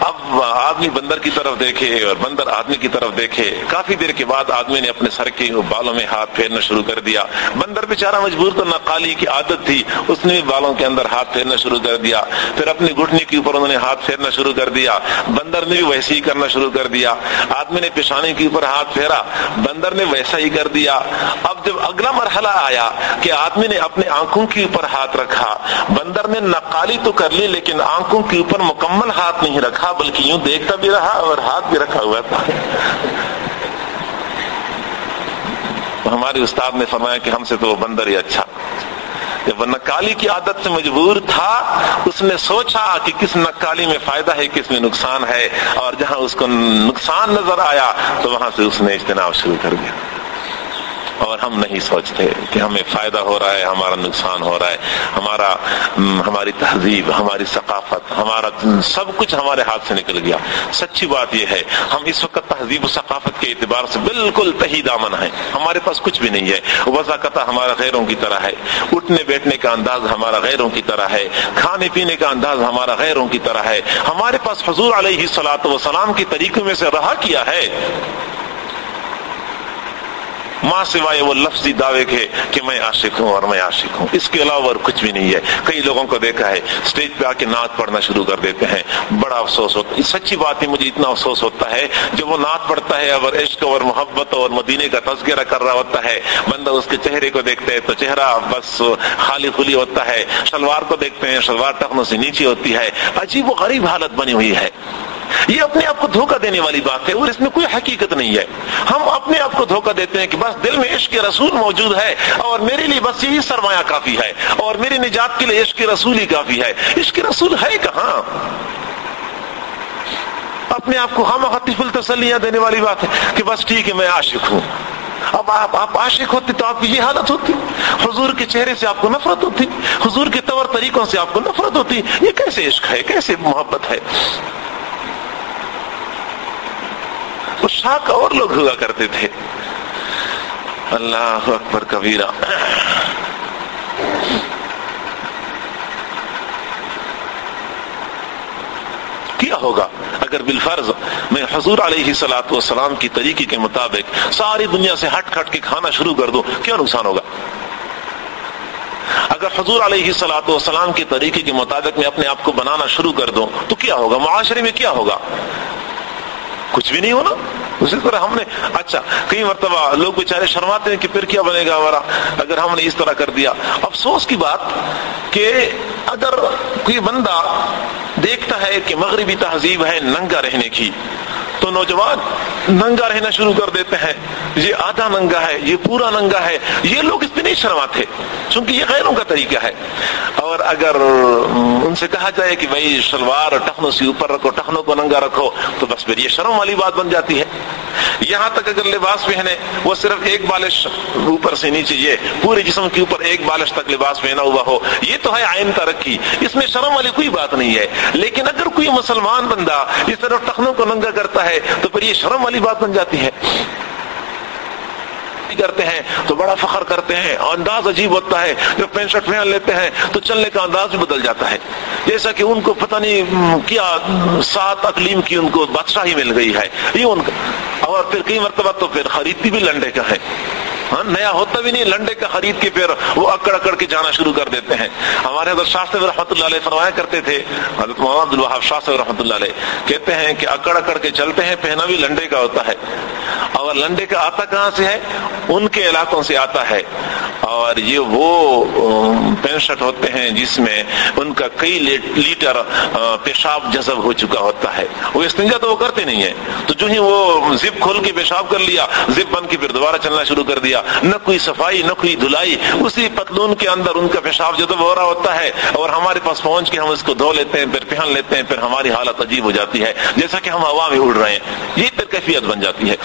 اب آدمی بندر کی طرف دیکھے اور بندر آدمی کی طرف دیکھے، کافی دیر کے بعد آدمی نے اپنے سر کے بالوں میں ہاتھ پھیرنا شروع کر دیا۔ بندر بیچارہ مجبور تو نقالی کی عادت تھی، اس نے بالوں کے اندر ہاتھ پھیرنا شروع کر دیا۔ پھر اپنے گھٹنے کے اوپر انہوں نے ہاتھ پھیرنا شروع کر دیا، بندر نے بھی ویسے ہی کرنا شروع کر دیا۔ آدمی نے پیشانے کے اوپر ہاتھ پھیرا، بندر نے ویسا ہی کر دیا۔ اب جب اگلا مرحلہ آیا کہ آدمی نے اپنے آنکھوں کے اوپر ہاتھ رکھا، بندر نے نقالی تو کر لی لیکن آنکھوں کے اوپر مکمل ہاتھ نہیں رکھا، بلکہ یوں دیکھتا بھی رہا اور ہاتھ بھی رکھا ہوا تھا۔ ہمارے استاد نے فرمایا کہ ہم سے تو وہ بندر ہی اچھا۔ جب وہ نکالی کی عادت سے مجبور تھا، اس نے سوچا کہ کس نکالی میں فائدہ ہے کس میں نقصان ہے، اور جہاں اس کو نقصان نظر آیا تو وہاں سے اس نے اجتناب شروع کر دیا۔ اور ہم نہیں سوچتے کہ ہمیں فائدہ ہو رہا ہے، ہمارا نقصان ہو رہا ہے، ہماری تہذیب، ہماری ثقافت، ہمارا سب کچھ ہمارے ہاتھ سے نکل گیا۔ سچی بات یہ ہے ہم اس وقت تہذیب و ثقافت کے اعتبار سے بالکل تہی دامن ہیں، ہمارے پاس کچھ بھی نہیں ہے۔ وضاقتہ ہمارا غیروں کی طرح ہے، اٹھنے بیٹھنے کا انداز ہمارا غیروں کی طرح ہے، کھانے پینے کا انداز ہمارا غیروں کی طرح ہے۔ ہمارے پاس حضور علیہ الصلوۃ والسلام کے طریقوں میں سے رہا کیا ہے ماں سوائے وہ لفظی دعوے کے کہ میں عاشق ہوں اور میں عاشق ہوں، اس کے علاوہ اور کچھ بھی نہیں ہے۔ کئی لوگوں کو دیکھا ہے اسٹیج پہ آ کے نعت پڑھنا شروع کر دیتے ہیں، بڑا افسوس ہوتا ہے۔ سچی بات ہے، مجھے اتنا افسوس ہوتا ہے جب وہ نعت پڑھتا ہے اور عشق اور محبت اور مدینے کا تذکرہ کر رہا ہوتا ہے، بندہ اس کے چہرے کو دیکھتا ہے تو چہرہ بس خالی خلی ہوتا ہے، شلوار کو دیکھتے ہیں شلوار ٹخنوں سے نیچے ہوتی ہے، عجیب و غریب حالت بنی ہوئی ہے۔ یہ اپنے آپ کو دھوکہ دینے والی بات ہے اور اس میں کوئی حقیقت نہیں ہے۔ ہم اپنے آپ کو دھوکہ دیتے ہیں کہ بس دل میں عشق رسول موجود ہے اور میرے لیے بس یہی سرمایہ کافی ہے اور میری نجات کے لیے عشق رسول ہی کافی ہے۔ عشق رسول ہے کہاں؟ اپنے آپ کو ہم خطیف التسلیاں دینے والی بات ہے کہ بس ٹھیک ہے میں عاشق ہوں۔ اب آپ عاشق ہوتے تو آپ کی یہ حالت ہوتی، حضور کے چہرے سے آپ کو نفرت ہوتی، حضور کے طور طریقوں سے آپ کو نفرت ہوتی۔ یہ کیسے عشق ہے، کیسے محبت ہے؟ شاک اور لوگ ہوا کرتے تھے۔ اللہ اکبر کبیرہ۔ کیا ہوگا اگر بالفرض میں حضور علیہ الصلوۃ والسلام کی طریقے کے مطابق ساری دنیا سے ہٹ کے کھانا شروع کر دوں، کیا نقصان ہوگا؟ اگر حضور علیہ الصلوۃ والسلام کے طریقے کے مطابق میں اپنے آپ کو بنانا شروع کر دوں تو کیا ہوگا؟ معاشرے میں کیا ہوگا؟ کچھ بھی نہیں ہونا۔ اسی طرح ہم نے اچھا کئی مرتبہ لوگ بیچارے شرماتے ہیں کہ پھر کیا بنے گا ہمارا اگر ہم نے اس طرح کر دیا۔ افسوس کی بات کہ اگر کوئی بندہ دیکھتا ہے کہ مغربی تہذیب ہے ننگا رہنے کی، تو نوجوان ننگا رہنا شروع کر دیتے ہیں، یہ آدھا ننگا ہے، یہ پورا ننگا ہے. یہ لوگ اس پہ نہیں شرماتے چونکہ یہ غیروں کا طریقہ ہے. اور اگر ان سے کہا جائے کہ بھائی شلوار ٹخنوں سے اوپر رکھو، ٹخنوں کو ننگا رکھو، تو بس پھر یہ شرم والی بات بن جاتی ہے. یہاں تک اگر لباس پہنے وہ صرف ایک بالش اوپر سے نیچے، یہ پورے جسم کے اوپر ایک بالش تک لباس پہنا ہوا ہو، یہ تو ہے عین ترقی، اس میں شرم والی کوئی بات نہیں ہے. لیکن اگر کوئی مسلمان بندہ اس طرح ٹخنوں کو ننگا کرتا ہے تو پھر یہ شرم والی بات بن جاتی ہے. کرتے ہیں تو بڑا فخر کرتے ہیں، انداز عجیب ہوتا ہے. جب پینٹ شرٹ پہن لیتے ہیں تو چلنے کا انداز بھی بدل جاتا ہے، جیسا کہ ان کو پتہ نہیں کیا 7 اقلیم کی ان کو بادشاہی مل گئی ہے یہ ان کا. اور پھر کئی مرتبہ تو پھر خریدتی بھی لنڈے کا ہے، نیا ہوتا بھی نہیں، لنڈے کا خرید کے پھر وہ اکڑ اکڑ کے جانا شروع کر دیتے ہیں. ہمارے حضرت شاہ صاحب رحمۃ اللہ علیہ فرمایا کرتے تھے، حضرت مولانا عبد الوہاب شاہ صاحب رحمۃ اللہ علیہ کہتے ہیں کہ اکڑ اکڑ کے چلتے ہیں، پہنا بھی لنڈے کا ہوتا ہے. اور لنڈے کا آتا کہاں سے ہے؟ ان کے علاقوں سے آتا ہے. اور یہ وہ پینٹ شرٹ ہوتے ہیں جس میں ان کا کئی لیٹر پیشاب جذب ہو چکا ہوتا ہے. وہ استنجا تو وہ کرتے نہیں ہیں، تو جو ہی وہ زپ کھول کے پیشاب کر لیا، زپ بند کے پھر دوبارہ چلنا شروع کر دیا، نہ کوئی صفائی نہ کوئی دھلائی، اسی پتلون کے اندر ان کا پیشاب جذب ہو رہا ہوتا ہے. اور ہمارے پاس پہنچ کے ہم اس کو دھو لیتے ہیں، پھر پہن لیتے ہیں، پھر ہماری حالت عجیب ہو جاتی ہے جیسا کہ ہم ہوا میں اڑ رہے ہیں. یہ پھر کیفیت بن جاتی ہے.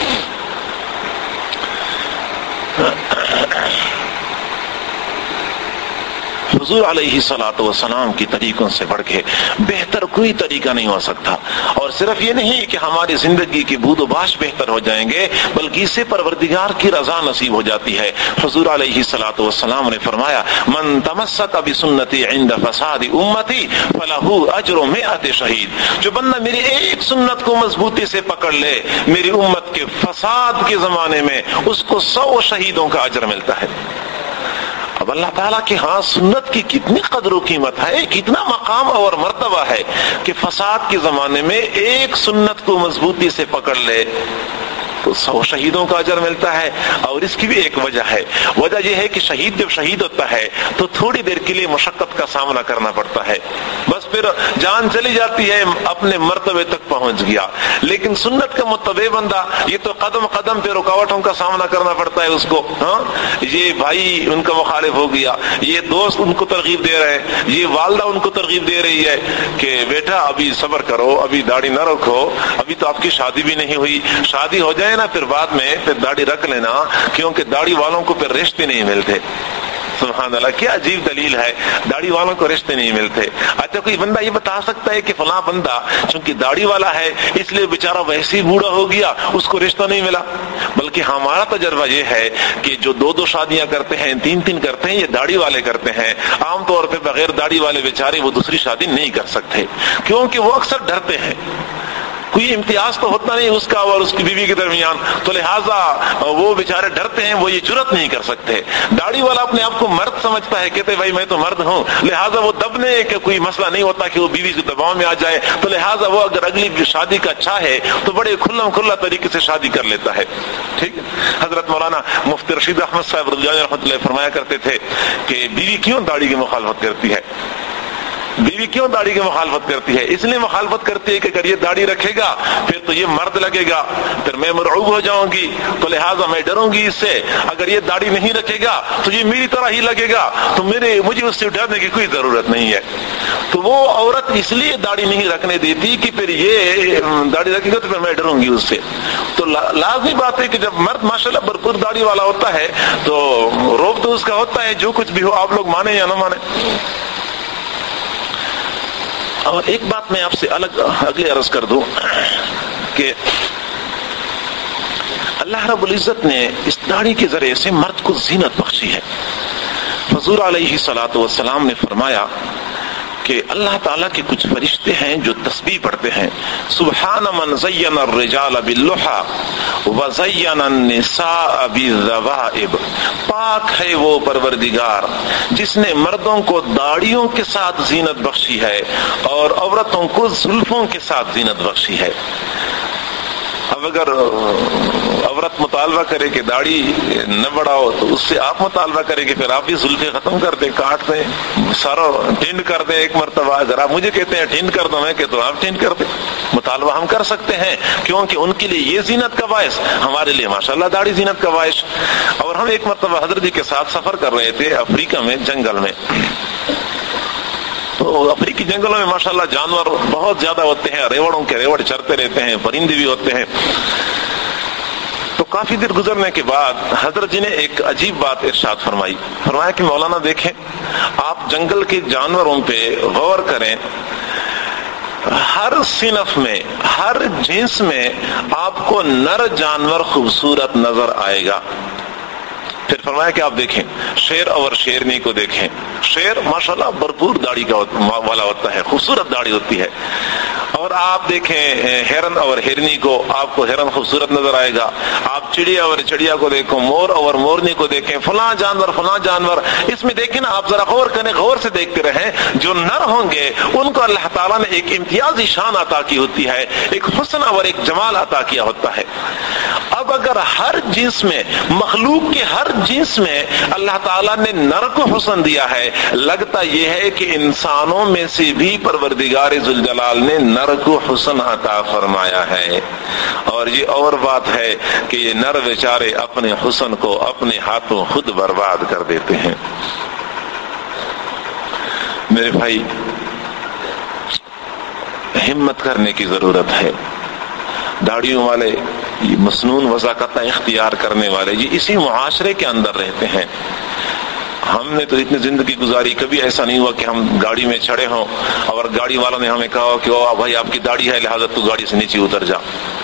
حضور علیہ الصلوۃ والسلام کی طریقوں سے بڑھ کے بہتر کوئی طریقہ نہیں ہو سکتا. اور صرف یہ نہیں کہ ہماری زندگی کی بود و باش بہتر ہو جائیں گے، بلکہ اس سے پروردگار کی رضا نصیب ہو جاتی ہے. حضور علیہ الصلوۃ والسلام نے فرمایا، من تمسک بسنتی عند فساد امتی فلہ اجر 100 شہید. جو بندہ میری ایک سنت کو مضبوطی سے پکڑ لے میری امت کے فساد کے زمانے میں، اس کو 100 شہیدوں کا اجر ملتا ہے. اب اللہ تعالیٰ کے ہاں سنت کی کتنی قدر و قیمت ہے، کتنا مقام اور مرتبہ ہے کہ فساد کے زمانے میں ایک سنت کو مضبوطی سے پکڑ لے تو 100 شہیدوں کا اجر ملتا ہے. اور اس کی بھی ایک وجہ ہے، وجہ یہ ہے کہ شہید جب شہید ہوتا ہے تو تھوڑی دیر کے لیے مشقت کا سامنا کرنا پڑتا ہے، بس پھر جان چلی جاتی ہے، اپنے مرتبے تک پہنچ گیا. لیکن سنت کا متبع بندہ یہ تو قدم قدم پہ رکاوٹوں کا سامنا کرنا پڑتا ہے اس کو. یہ بھائی ان کا مخالف ہو گیا، یہ دوست ان کو ترغیب دے رہے ہیں، یہ والدہ ان کو ترغیب دے رہی ہے کہ بیٹا ابھی صبر کرو، ابھی داڑھی نہ رکھو، ابھی تو آپ کی شادی بھی نہیں ہوئی، شادی ہو جائے نا پھر بعد میں پھر داڑھی رکھ لینا، کیونکہ داڑھی والوں کو پھر رشتے نہیں ملتے. سبحان اللہ، کیا عجیب دلیل ہے، داڑھی والوں کو رشتے نہیں ملتے. اچھا کوئی بندہ یہ بتا سکتا ہے کہ فلاں بندہ چونکہ داڑھی والا ہے اس لیے بیچارہ ویسے ہی بوڑھا ہو گیا، اس کو رشتہ نہیں ملا؟ بلکہ ہمارا تجربہ یہ ہے کہ جو 2 شادیاں کرتے ہیں، 3 کرتے ہیں، یہ داڑھی والے کرتے ہیں. عام طور پہ بغیر داڑھی والے بیچارے وہ دوسری شادی نہیں کر سکتے، کیونکہ وہ اکثر ڈرتے ہیں. کوئی امتیاز تو ہوتا نہیں اس کا اور اس کی بیوی کے درمیان، تو لہٰذا وہ بیچارے ڈرتے ہیں، وہ یہ جرت نہیں کر سکتے. داڑھی والا اپنے آپ کو مرد سمجھتا ہے، کہتے بھائی میں تو مرد ہوں، لہٰذا وہ دبنے کا کوئی مسئلہ نہیں ہوتا کہ وہ بیوی کے دباؤ میں آ جائے، تو لہٰذا وہ اگر اگلی شادی کا چاہے تو بڑے کھلا طریقے سے شادی کر لیتا ہے. ٹھیک ہے. حضرت مولانا مفتی رشید احمد صاحب رضی اللہ عنہ فرمایا کرتے تھے کہ بیوی کیوں داڑھی کی مخالفت کرتی ہے؟ بیوی کیوں داڑھی کی مخالفت کرتی ہے؟ اس لیے مخالفت کرتی ہے کہ اگر یہ داڑھی رکھے گا پھر تو یہ مرد لگے گا، پھر میں مرعوب ہو جاؤں گی، تو لہٰذا میں ڈروں گی اس سے. اگر یہ داڑھی نہیں رکھے گا تو یہ میری طرح ہی لگے گا، تو مجھے اس سے ڈرنے کی کوئی ضرورت نہیں ہے. تو وہ عورت اس لیے داڑھی نہیں رکھنے دیتی کہ پھر یہ داڑھی رکھے گا تو پھر میں ڈروں گی اس سے. تو لازمی بات ہے کہ جب مرد ماشاءاللہ بھرپور داڑھی والا ہوتا ہے تو روب تو اس کا ہوتا ہے، جو کچھ بھی ہو آپ لوگ مانیں یا نہ مانیں. اور ایک بات میں آپ سے اگلے عرض کر دوں کہ اللہ رب العزت نے اس داڑھی کے ذریعے سے مرد کو زینت بخشی ہے. حضور علیہ الصلوۃ والسلام نے فرمایا کہ اللہ تعالیٰ کے کچھ فرشتے ہیں جو تسبیح پڑھتے ہیں، سبحان من زین الرجال باللحى وزین النساء بالذوائب. پاک ہے وہ پروردگار جس نے مردوں کو داڑھیوں کے ساتھ زینت بخشی ہے اور عورتوں کو زلفوں کے ساتھ زینت بخشی ہے. اب اگر عورت مطالبہ کرے کہ داڑھی نہ بڑھاؤ تو اس سے آپ مطالبہ کریں کہ پھر آپ بھی زلفیں ختم کر دیں، کاٹ دیں، سارا ٹینڈ کر دیں ایک مرتبہ. اگر آپ مجھے کہتے ہیں ٹینڈ کر دو، میں کہتا ہوں آپ ٹینڈ کر دیں. مطالبہ ہم کر سکتے ہیں کیونکہ ان کے لیے یہ زینت کا باعث، ہمارے لیے ماشاءاللہ داڑھی زینت کا باعث. اور ہم ایک مرتبہ حضرت جی کے ساتھ سفر کر رہے تھے افریقہ میں، جنگل میں. تو افریقی جنگلوں میں ماشاءاللہ جانور بہت زیادہ ہوتے ہیں، ریوڑوں کے ریوڑ چرتے رہتے ہیں، پرندے بھی ہوتے ہیں. تو کافی دیر گزرنے کے بعد حضرت جی نے ایک عجیب بات ارشاد فرمایا کہ مولانا دیکھیں، آپ جنگل کے جانوروں پہ غور کریں، ہر صنف میں، ہر جنس میں آپ کو نر جانور خوبصورت نظر آئے گا. پھر فرمایا کہ آپ دیکھیں شیر اور شیرنی کو دیکھیں. شیر ماشاءاللہ بھرپور داڑھی کا والا ہوتا ہے، خوبصورت داڑھی ہوتی ہے. اور آپ دیکھیں ہرن اور ہرنی کو، آپ کو ہرن خوبصورت نظر آئے گا. آپ چڑیا اور چڑیا کو دیکھو، مور اور مورنی کو دیکھیں، فلاں جانور. اس میں دیکھیں نا، آپ ذرا غور کریں، غور سے دیکھتے رہیں. جو نر ہوں گے ان کو اللہ تعالیٰ نے ایک امتیازی شان عطا کی ہوتی ہے، ایک حسن اور ایک جمال عطا کیا ہوتا ہے. اب اگر ہر جنس میں، مخلوق کے ہر جنس میں اللہ تعالیٰ نے نر کو حسن دیا ہے، لگتا یہ ہے کہ انسانوں میں سے بھی پروردگار ذوالجلال نے نر کو حسن عطا فرمایا ہے. اور یہ اور بات ہے کہ یہ نر بیچارے اپنے حسن کو اپنے ہاتھوں خود برباد کر دیتے ہیں. میرے بھائی، ہمت کرنے کی ضرورت ہے. داڑھیوں والے، یہ مسنون وضاقتہ اختیار کرنے والے، یہ اسی معاشرے کے اندر رہتے ہیں. ہم نے تو اتنی زندگی گزاری، کبھی ایسا نہیں ہوا کہ ہم گاڑی میں چڑھے ہوں اور گاڑی والوں نے ہمیں کہا کہ او بھائی آپ کی داڑھی ہے لہذا تو گاڑی سے نیچے اتر جا.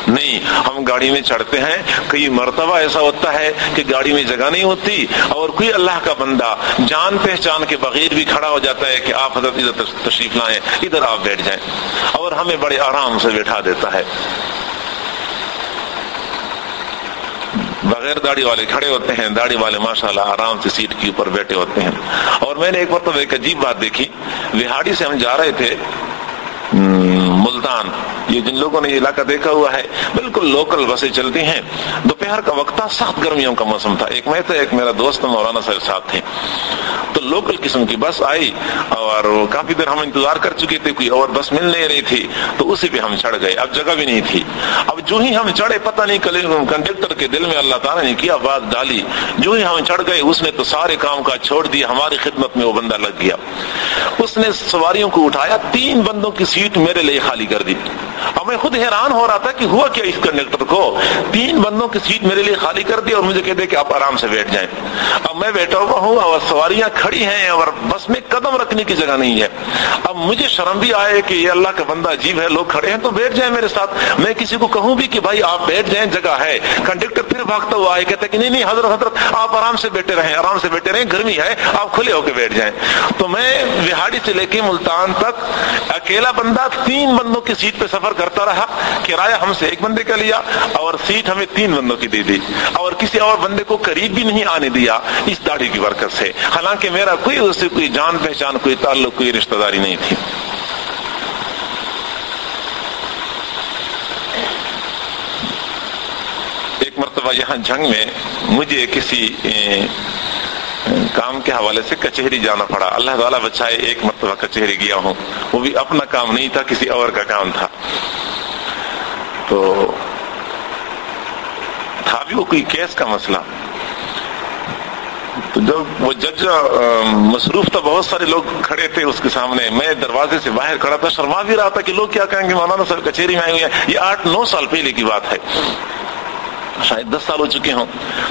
نہیں، ہم گاڑی میں چڑھتے ہیں. کئی مرتبہ ایسا ہوتا ہے کہ گاڑی میں جگہ نہیں ہوتی اور کوئی اللہ کا بندہ جان پہچان کے بغیر بھی کھڑا ہو جاتا ہے کہ آپ حضرت ادھر تشریف لائیں، ادھر آپ بیٹھ جائیں، اور ہمیں بڑے آرام سے بیٹھا دیتا ہے. بغیر داڑھی والے کھڑے ہوتے ہیں، داڑھی والے ماشاءاللہ آرام سے سیٹ کے اوپر بیٹھے ہوتے ہیں. اور میں نے ایک مرتبہ ایک عجیب بات دیکھی. وہاڑی سے ہم جا رہے تھے ملتان. یہ جن لوگوں نے یہ علاقہ دیکھا ہوا ہے، بالکل لوکل بسیں چلتی ہیں. دوپہر کا وقت تھا، سخت گرمیوں کا موسم تھا. ایک میں تھا، ایک میرا دوست مولانا صاحب ساتھ تھے. تو لوکل قسم کی بس آئی اور کافی دیر ہم انتظار کر چکے تھے، کوئی اور بس مل نہیں رہی تھی، تو اسی پہ ہم چڑھ گئے. اب جگہ بھی نہیں تھی. اب جو ہی ہم چڑھے، پتہ نہیں کنڈکٹر کے دل میں اللہ تعالیٰ نے کیا بات ڈالی. جو ہی ہم چڑھ گئے اس نے تو سارے کام کا چھوڑ دیا، ہماری خدمت میں وہ بندہ لگ گیا. اس نے سواریوں کو اٹھایا، 3 بندوں کی سیٹ میرے لیے خالی کر دی. اب میں خود حیران ہو رہا تھا کہ ہوا کیا اس کنڈکٹر کو. 3 بندوں کی سیٹ میرے لیے خالی کر دی اور مجھے کہتے کہ آپ آرام سے بیٹھ جائیں. اب میں بیٹھا ہوا ہوں اور سواریاں کھڑی ہیں اور بس میں قدم رکھنے کی جگہ نہیں ہے. اب مجھے شرم بھی آئے کہ یہ اللہ کا بندہ عجیب ہے، لوگ کھڑے ہیں تو بیٹھ جائیں میرے ساتھ. میں کسی کو کہوں بھی کہ بھائی آپ بیٹھ جائیں، جگہ ہے. کنڈکٹر پھر بھاگتا ہوا آئے، کہتا کہ نہیں حضرت آپ آرام سے بیٹھے رہیں، آرام سے بیٹھے رہیں، گرمی ہے، آپ کھلے ہو کے بیٹھ جائیں. تو میں وہاڑی سے لے کے ملتان تک اکیلا بندہ 3 بندوں کی سیٹ پہ سفر کرتا رہا. کرایہ ہم سے 1 بندے کا لیا اور سیٹ ہمیں 3 بندوں کی دے دی، اور کسی اور بندے کو قریب بھی نہیں آنے دیا اس داڑھی کی برکت سے. حالانکہ میرا کوئی اس سے کوئی جان پہچان، کوئی تعلق، کوئی رشتہ داری نہیں تھی. ایک مرتبہ یہاں جنگ میں مجھے کسی کام کے حوالے سے کچہری جانا پڑا. اللہ تعالیٰ بچائے، ایک مرتبہ کچہری گیا ہوں، وہ بھی اپنا کام نہیں تھا، کسی اور کا کام تھا. تو تھا بھی وہ کوئی کیس کا مسئلہ. تو جب وہ جج مصروف تھا، بہت سارے لوگ کھڑے تھے اس کے سامنے. میں دروازے سے باہر کھڑا تھا، شرما بھی رہا تھا کہ لوگ کیا کہیں گے، مولانا صاحب کچہری میں آئے ہوئے ہیں. یہ 8-9 سال پہلے کی بات ہے، شاید 10 سال ہو چکے ہوں.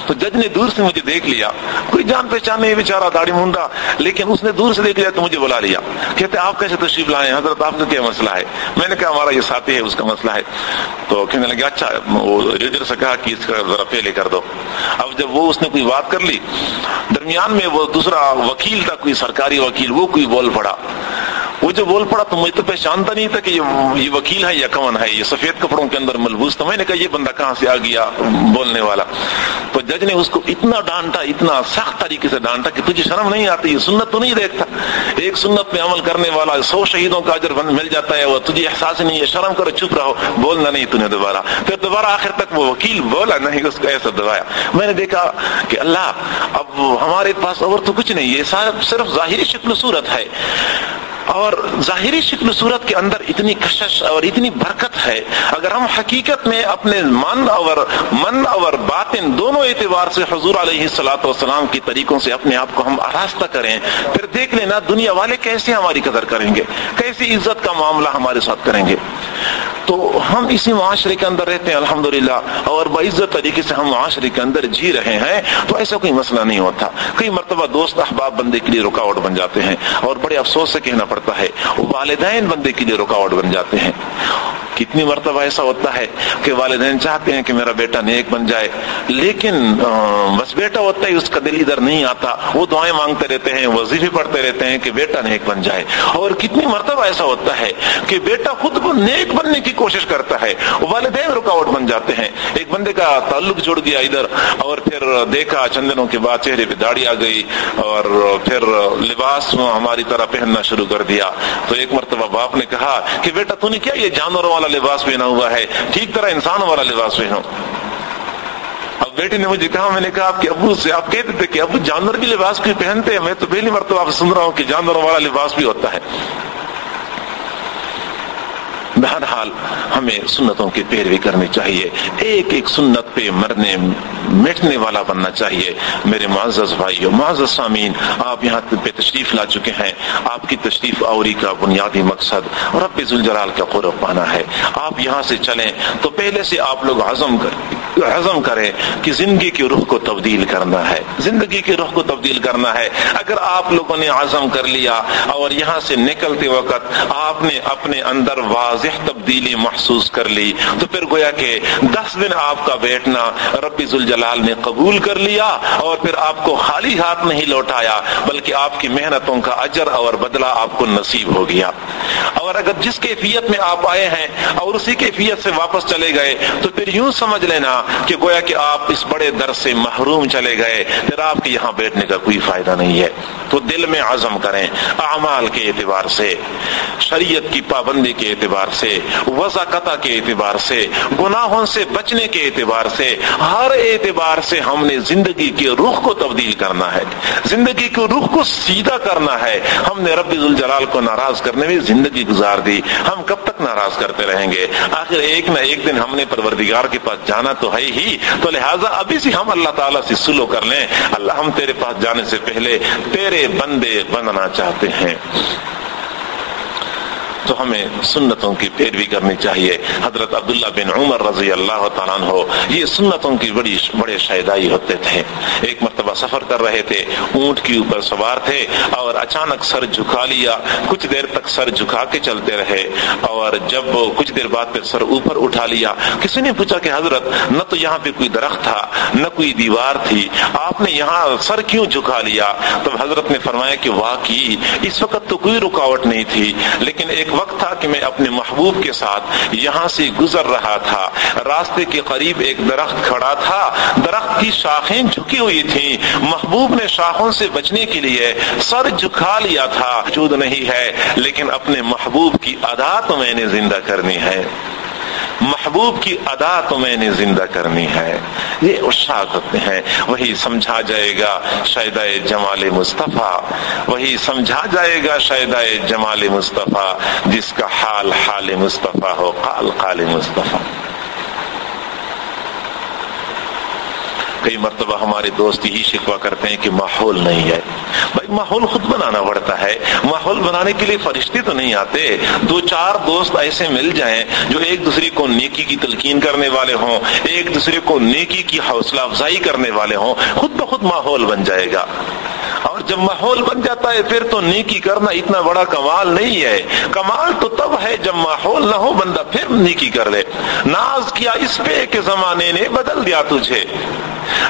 تو جج نے دور سے مجھے دیکھ لیا، کوئی جان پہچان نہیں بیچارہ، داڑھی مونڈا، لیکن اس نے دور سے دیکھ لیا تو مجھے بلا لیا. کہتے آپ کیسے تشریف لائے ہیں حضرت، آپ کا کیا مسئلہ ہے؟ میں نے کہا ہمارا یہ ساتھی ہے، اس کا مسئلہ ہے. تو کہنے لگا اچھا، وہ ریڈر سے کہا کہ اس کا ذرا پہلے کر دو. اب جب وہ اس نے کوئی بات کر لی، درمیان میں وہ دوسرا وکیل تھا، کوئی سرکاری وکیل، وہ کوئی بول پڑا. وہ جو بول پڑا تو مجھے تو پہچانتا نہیں تھا کہ یہ وکیل ہے یا کون ہے، یہ سفید کپڑوں کے اندر ملبوس تھا. میں نے کہا یہ بندہ کہاں سے آ گیا بولنے والا. تو جج نے اس کو اتنا ڈانٹا، اتنا سخت طریقے سے ڈانٹا کہ تجھے شرم نہیں آتی، یہ سنت تو نہیں دیکھتا؟ ایک سنت پہ عمل کرنے والا 100 شہیدوں کا اجر مل جاتا ہے، وہ تجھے احساس نہیں ہے، شرم کرو، چپ رہو، بولنا نہیں تو نے دوبارہ. پھر دوبارہ آخر تک وہ وکیل بولا نہیں، اس کو ایسا دبایا. میں نے دیکھا کہ اللہ، اب ہمارے پاس اور تو کچھ نہیں، یہ صرف ظاہری شکل و صورت ہے، اور ظاہری شکل صورت کے اندر اتنی کشش اور اتنی برکت ہے. اگر ہم حقیقت میں اپنے من اور باطن دونوں اعتبار سے حضور علیہ الصلوۃ والسلام کی طریقوں سے اپنے آپ کو ہم آراستہ کریں، پھر دیکھ لینا دنیا والے کیسے ہماری قدر کریں گے، کیسی عزت کا معاملہ ہمارے ساتھ کریں گے. تو ہم اسی معاشرے کے اندر رہتے ہیں الحمدللہ، اور باعزت طریقے سے ہم معاشرے کے اندر جی رہے ہیں، تو ایسا کوئی مسئلہ نہیں ہوتا. کئی مرتبہ دوست احباب بندے کے لیے رکاوٹ بن جاتے ہیں، اور بڑے افسوس سے کہنا پڑتا ہے والدین بندے کے لیے رکاوٹ بن جاتے ہیں. کتنی مرتبہ ایسا ہوتا ہے کہ والدین چاہتے ہیں کہ میرا بیٹا نیک بن جائے، لیکن بس بیٹا ہوتا ہے اس کا دل ادھر نہیں آتا، وہ دعائیں مانگتے رہتے ہیں، وظیفے پڑھتے رہتے ہیں کہ بیٹا نیک بن جائے. اور کتنی مرتبہ ایسا ہوتا ہے کہ بیٹا خود نیک بننے کی کوشش کرتا ہے، والدین رکاوٹ بن جاتے ہیں. ایک بندے کا تعلق جڑ گیا ادھر، اور پھر دیکھا چند دنوں کے بعد چہرے پہ داڑھی آ گئی، اور پھر لباس ہماری طرح پہننا شروع کر دیا. تو ایک مرتبہ باپ نے کہا کہ بیٹا تو نے کیا یہ جانوروں والا لباس پہنا ہوا ہے، ٹھیک طرح انسانوں والا لباس پہنو. اب بیٹے نے مجھے کہا، میں نے کہا آپ کے ابو سے، آپ کہتے تھے کہ ابو جانور بھی لباس کوئی پہنتے ہیں، میں تو پہلی مرتبہ آپ سن رہا ہوں کہ جانوروں والا لباس بھی ہوتا ہے. بہرحال ہمیں سنتوں کی پیروی کرنی چاہیے، ایک ایک سنت پہ مرنے مٹنے والا بننا چاہیے. میرے معزز بھائیو، معزز سامعین، آپ یہاں پہ تشریف لا چکے ہیں. آپ کی تشریف آوری کا بنیادی مقصد رب ذوالجلال کا قرب پانا ہے. آپ یہاں سے چلیں تو پہلے سے آپ لوگ عزم کریں کہ زندگی کی روح کو تبدیل کرنا ہے، زندگی کی روح کو تبدیل کرنا ہے. اگر آپ لوگوں نے عزم کر لیا اور یہاں سے نکلتے وقت آپ نے اپنے اندر واضح تبدیلی محسوس کر لی، تو پھر گویا کہ 10 دن آپ کا بیٹھنا رب ذوالجلال نے قبول کر لیا، اور پھر آپ کو خالی ہاتھ نہیں لوٹایا، بلکہ آپ کی محنتوں کا اجر اور بدلہ آپ کو نصیب ہو گیا. اور اگر جس کیفیت میں آپ آئے ہیں اور اسی کیفیت سے واپس چلے گئے، تو پھر یوں سمجھ لینا کہ گویا کہ آپ اس بڑے در سے محروم چلے گئے، پھر آپ کے یہاں بیٹھنے کا کوئی فائدہ نہیں ہے. تو دل میں عزم کریں، اعمال کے اعتبار سے، شریعت کی پابندی کے اعتبار سے، وضاقتہ کے اعتبار سے، گناہوں سے بچنے کے اعتبار سے، ہر اعتبار سے ہم نے زندگی کے رخ کو تبدیل کرنا ہے، زندگی کے رخ کو سیدھا کرنا ہے. ہم نے رب ذوالجلال کو ناراض کرنے میں زندگی گزار دی، ہم کب تک ناراض کرتے رہیں گے؟ آخر ایک نہ ایک دن ہم نے پروردگار کے پاس جانا تو ہے ہی. تو لہٰذا ابھی سے ہم اللہ تعالیٰ سے سلو کر لیں، اللہ ہم تیرے پاس جانے سے پہلے تیرے بندے بننا چاہتے ہیں. تو ہمیں سنتوں کی پیروی کرنی چاہیے. حضرت عبداللہ بن عمر رضی اللہ تعالیٰ عنہ یہ سنتوں کی بڑے شائدائی ہوتے تھے. ایک مرتبہ سفر کر رہے تھے، اونٹ کے اوپر سوار تھے، اور اچانک سر جھکا لیا. کچھ دیر تک سر جھکا کے چلتے رہے، اور جب کچھ دیر بعد پھر سر اوپر اٹھا لیا. کسی نے پوچھا کہ حضرت، نہ تو یہاں پہ کوئی درخت تھا، نہ کوئی دیوار تھی، آپ نے یہاں سر کیوں جھکا لیا؟ تو حضرت نے فرمایا کہ واقعی اس وقت تو کوئی رکاوٹ نہیں تھی، لیکن ایک وقت تھا کہ میں اپنے محبوب کے ساتھ یہاں سے گزر رہا تھا. راستے کے قریب ایک درخت کھڑا تھا، درخت کی شاخیں جھکی ہوئی تھیں. محبوب نے شاخوں سے بچنے کے لیے سر جھکا لیا تھا. وجود نہیں ہے، لیکن اپنے محبوب کی ادا تو میں نے زندہ کرنی ہے، محبوب کی ادا تو میں نے زندہ کرنی ہے. یہ عشاق ہوتے ہیں. وہی سمجھا جائے گا شائدائے جمال مصطفیٰ، وہی سمجھا جائے گا شائدائے جمال مصطفیٰ، جس کا حال حال مصطفیٰ ہو، قال قال مصطفیٰ. کئی مرتبہ ہمارے دوست یہی شکوہ کرتے ہیں کہ ماحول نہیں ہے. بھائی ماحول خود بنانا پڑتا ہے. ماحول بنانے کے لیے فرشتے تو نہیں آتے. 2-4 دوست ایسے مل جائیں جو ایک دوسرے کو نیکی کی تلقین کرنے والے ہوں، ایک دوسرے کو نیکی کی حوصلہ افزائی کرنے والے ہوں، خود بخود ماحول بن جائے گا. اور جب ماحول بن جاتا ہے پھر تو نیکی کرنا اتنا بڑا کمال نہیں ہے. کمال تو تب ہے جب ماحول نہ ہو، بندہ پھر نیکی کر لے. ناز کیا اس پہ کہ زمانے نے بدل دیا تجھے،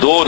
2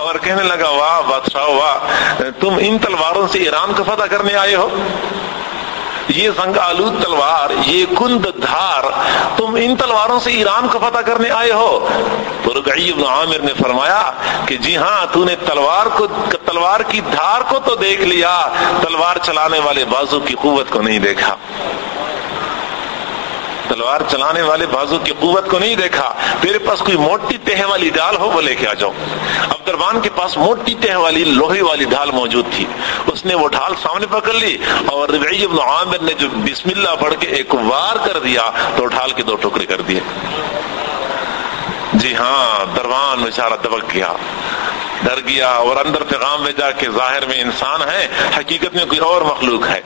اور کہنے لگا واہ بادشاہ واہ، تم ان تلواروں سے ایران کو فتح کرنے آئے ہو؟ یہ زنگ آلود تلوار، یہ کند دھار، تم ان تلواروں سے ایران کو فتح کرنے آئے ہو؟ تو ربعی بن عامر نے فرمایا کہ جی ہاں، تو نے تلوار کی دھار کو تو دیکھ لیا، تلوار چلانے والے بازو کی قوت کو نہیں دیکھا، تلوار چلانے والے بازو کی قوت کو نہیں دیکھا۔ تیرے پاس کوئی موٹی تہ والی ڈال ہو وہ لے کے آ جاؤ۔ اب دربان کے پاس موٹی تہ والی لوہے والی ڈھال موجود تھی، اس نے وہ ڈھال سامنے پکڑ لی اور ربعی بن عامر نے جو بسم اللہ پڑھ کے ایک وار کر دیا تو ڈھال کے 2 ٹکڑے کر دیے۔ جی ہاں، دربان بیچارہ دبک گیا، ڈر گیا اور اندر پیغام بھیجا کہ ظاہر میں انسان ہے، حقیقت میں کوئی اور مخلوق ہے۔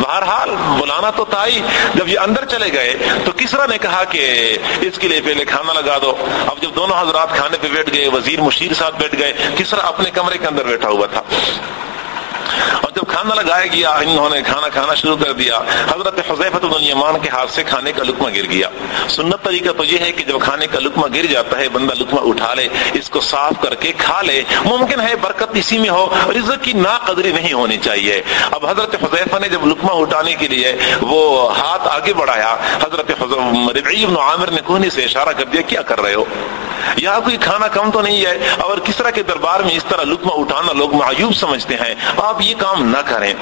بہرحال بلانا تو تھا ہی۔ جب یہ اندر چلے گئے تو کسرا نے کہا کہ اس کے لیے پہلے کھانا لگا دو۔ اب جب دونوں حضرات کھانے پہ بیٹھ گئے، وزیر مشیر ساتھ بیٹھ گئے، کسرا اپنے کمرے کے اندر بیٹھا ہوا تھا اور جب کھانا لگایا گیا انہوں نے کھانا کھانا شروع کر دیا۔ حضرت حذیفہ بن الیمان کے ہاتھ سے کھانے کا لقمہ گر گیا۔ سنت طریقہ تو یہ ہے کہ جب کھانے کا لقمہ گر جاتا ہے بندہ لقمہ اٹھا لے، اس کو صاف کر کے کھا لے، ممکن ہے برکت اسی میں ہو، رزق کی ناقدری نہیں ہونی چاہیے۔ اب حضرت حذیفہ نے جب لقمہ اٹھانے کے لیے وہ ہاتھ آگے بڑھایا، حضرت ربعی بن عامر نے کوہنی سے اشارہ کر دیا کیا کر رہے ہو؟ یہاں کوئی کھانا کم تو نہیں ہے، اور کسرا کے دربار میں اس طرح لقمہ اٹھانا لوگ معیوب سمجھتے ہیں، آپ یہ کام نہ کریں۔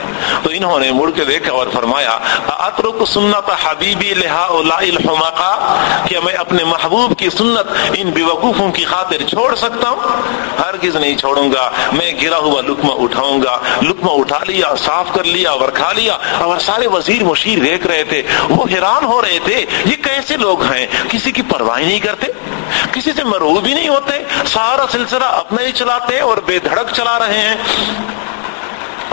تو انہوں نے مڑ کے دیکھا اور فرمایا اترک سنت حبیبی لہؤلاء الحمقاء، کہ میں اپنے محبوب کی سنت ان بیوقوفوں کی خاطر چھوڑ سکتا ہوں؟ ہرگز نہیں چھوڑوں گا۔ میں گرا ہوا لقمہ اٹھاؤں گا۔ لقمہ اٹھا لیا، صاف کر لیا اور کھا لیا، اور سارے وزیر مشیر دیکھ رہے تھے، وہ حیران ہو رہے تھے یہ کیسے لوگ ہیں، کسی کی پرواہ نہیں کرتے، کسی سے مرعوب ہی نہیں ہوتے، سارا سلسلہ اپنا ہی چلاتے اور بے دھڑک چلا رہے ہیں۔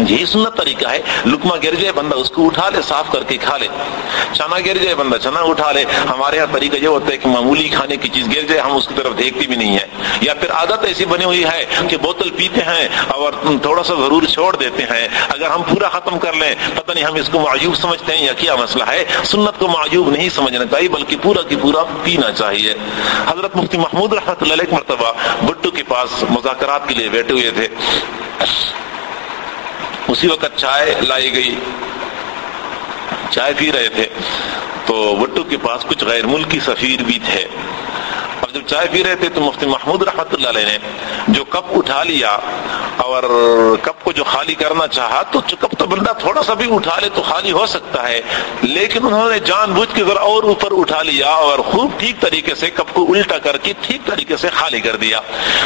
یہی سنت طریقہ ہے، لقمہ گر جائے بندہ اس کو اٹھا لے، صاف کر کے کھا لے، چنا گر جائے بندہ چنا اٹھا لے۔ ہمارے یہاں طریقہ یہ ہوتا ہے کہ معمولی کھانے کی چیز گر جائے ہم اس کی طرف دیکھتے بھی نہیں ہیں، یا پھر عادت ایسی بنی ہوئی ہے کہ بوتل پیتے ہیں اور تھوڑا سا ضرور چھوڑ دیتے ہیں، اگر ہم پورا ختم کر لیں پتہ نہیں ہم اس کو معیوب سمجھتے ہیں یا کیا مسئلہ ہے۔ سنت کو معیوب نہیں سمجھنا چاہیے بلکہ پورا کی پورا پینا چاہیے۔ حضرت مفتی محمود رحمۃ اللہ علیہ ایک مرتبہ بھٹو کے پاس مذاکرات کے لیے بیٹھے ہوئے تھے، اسی وقت چائے لائی گئی، چائے پی رہے تھے تو بھٹو کے پاس کچھ غیر ملکی سفیر بھی تھے، اور جب چائے پی رہے تھے تو مفتی محمود رحمۃ اللہ علیہ نے جو کپ اٹھا لیا اور کپ کو جو خالی کرنا چاہا، تو کپ تو بندہ تھوڑا سا بھی اٹھا لے تو خالی ہو سکتا ہے، لیکن انہوں نے جان بوجھ کے ذرا اور اوپر اٹھا لیا اور خوب ٹھیک طریقے سے کپ کو الٹا کر کے ٹھیک طریقے سے خالی کر دیا۔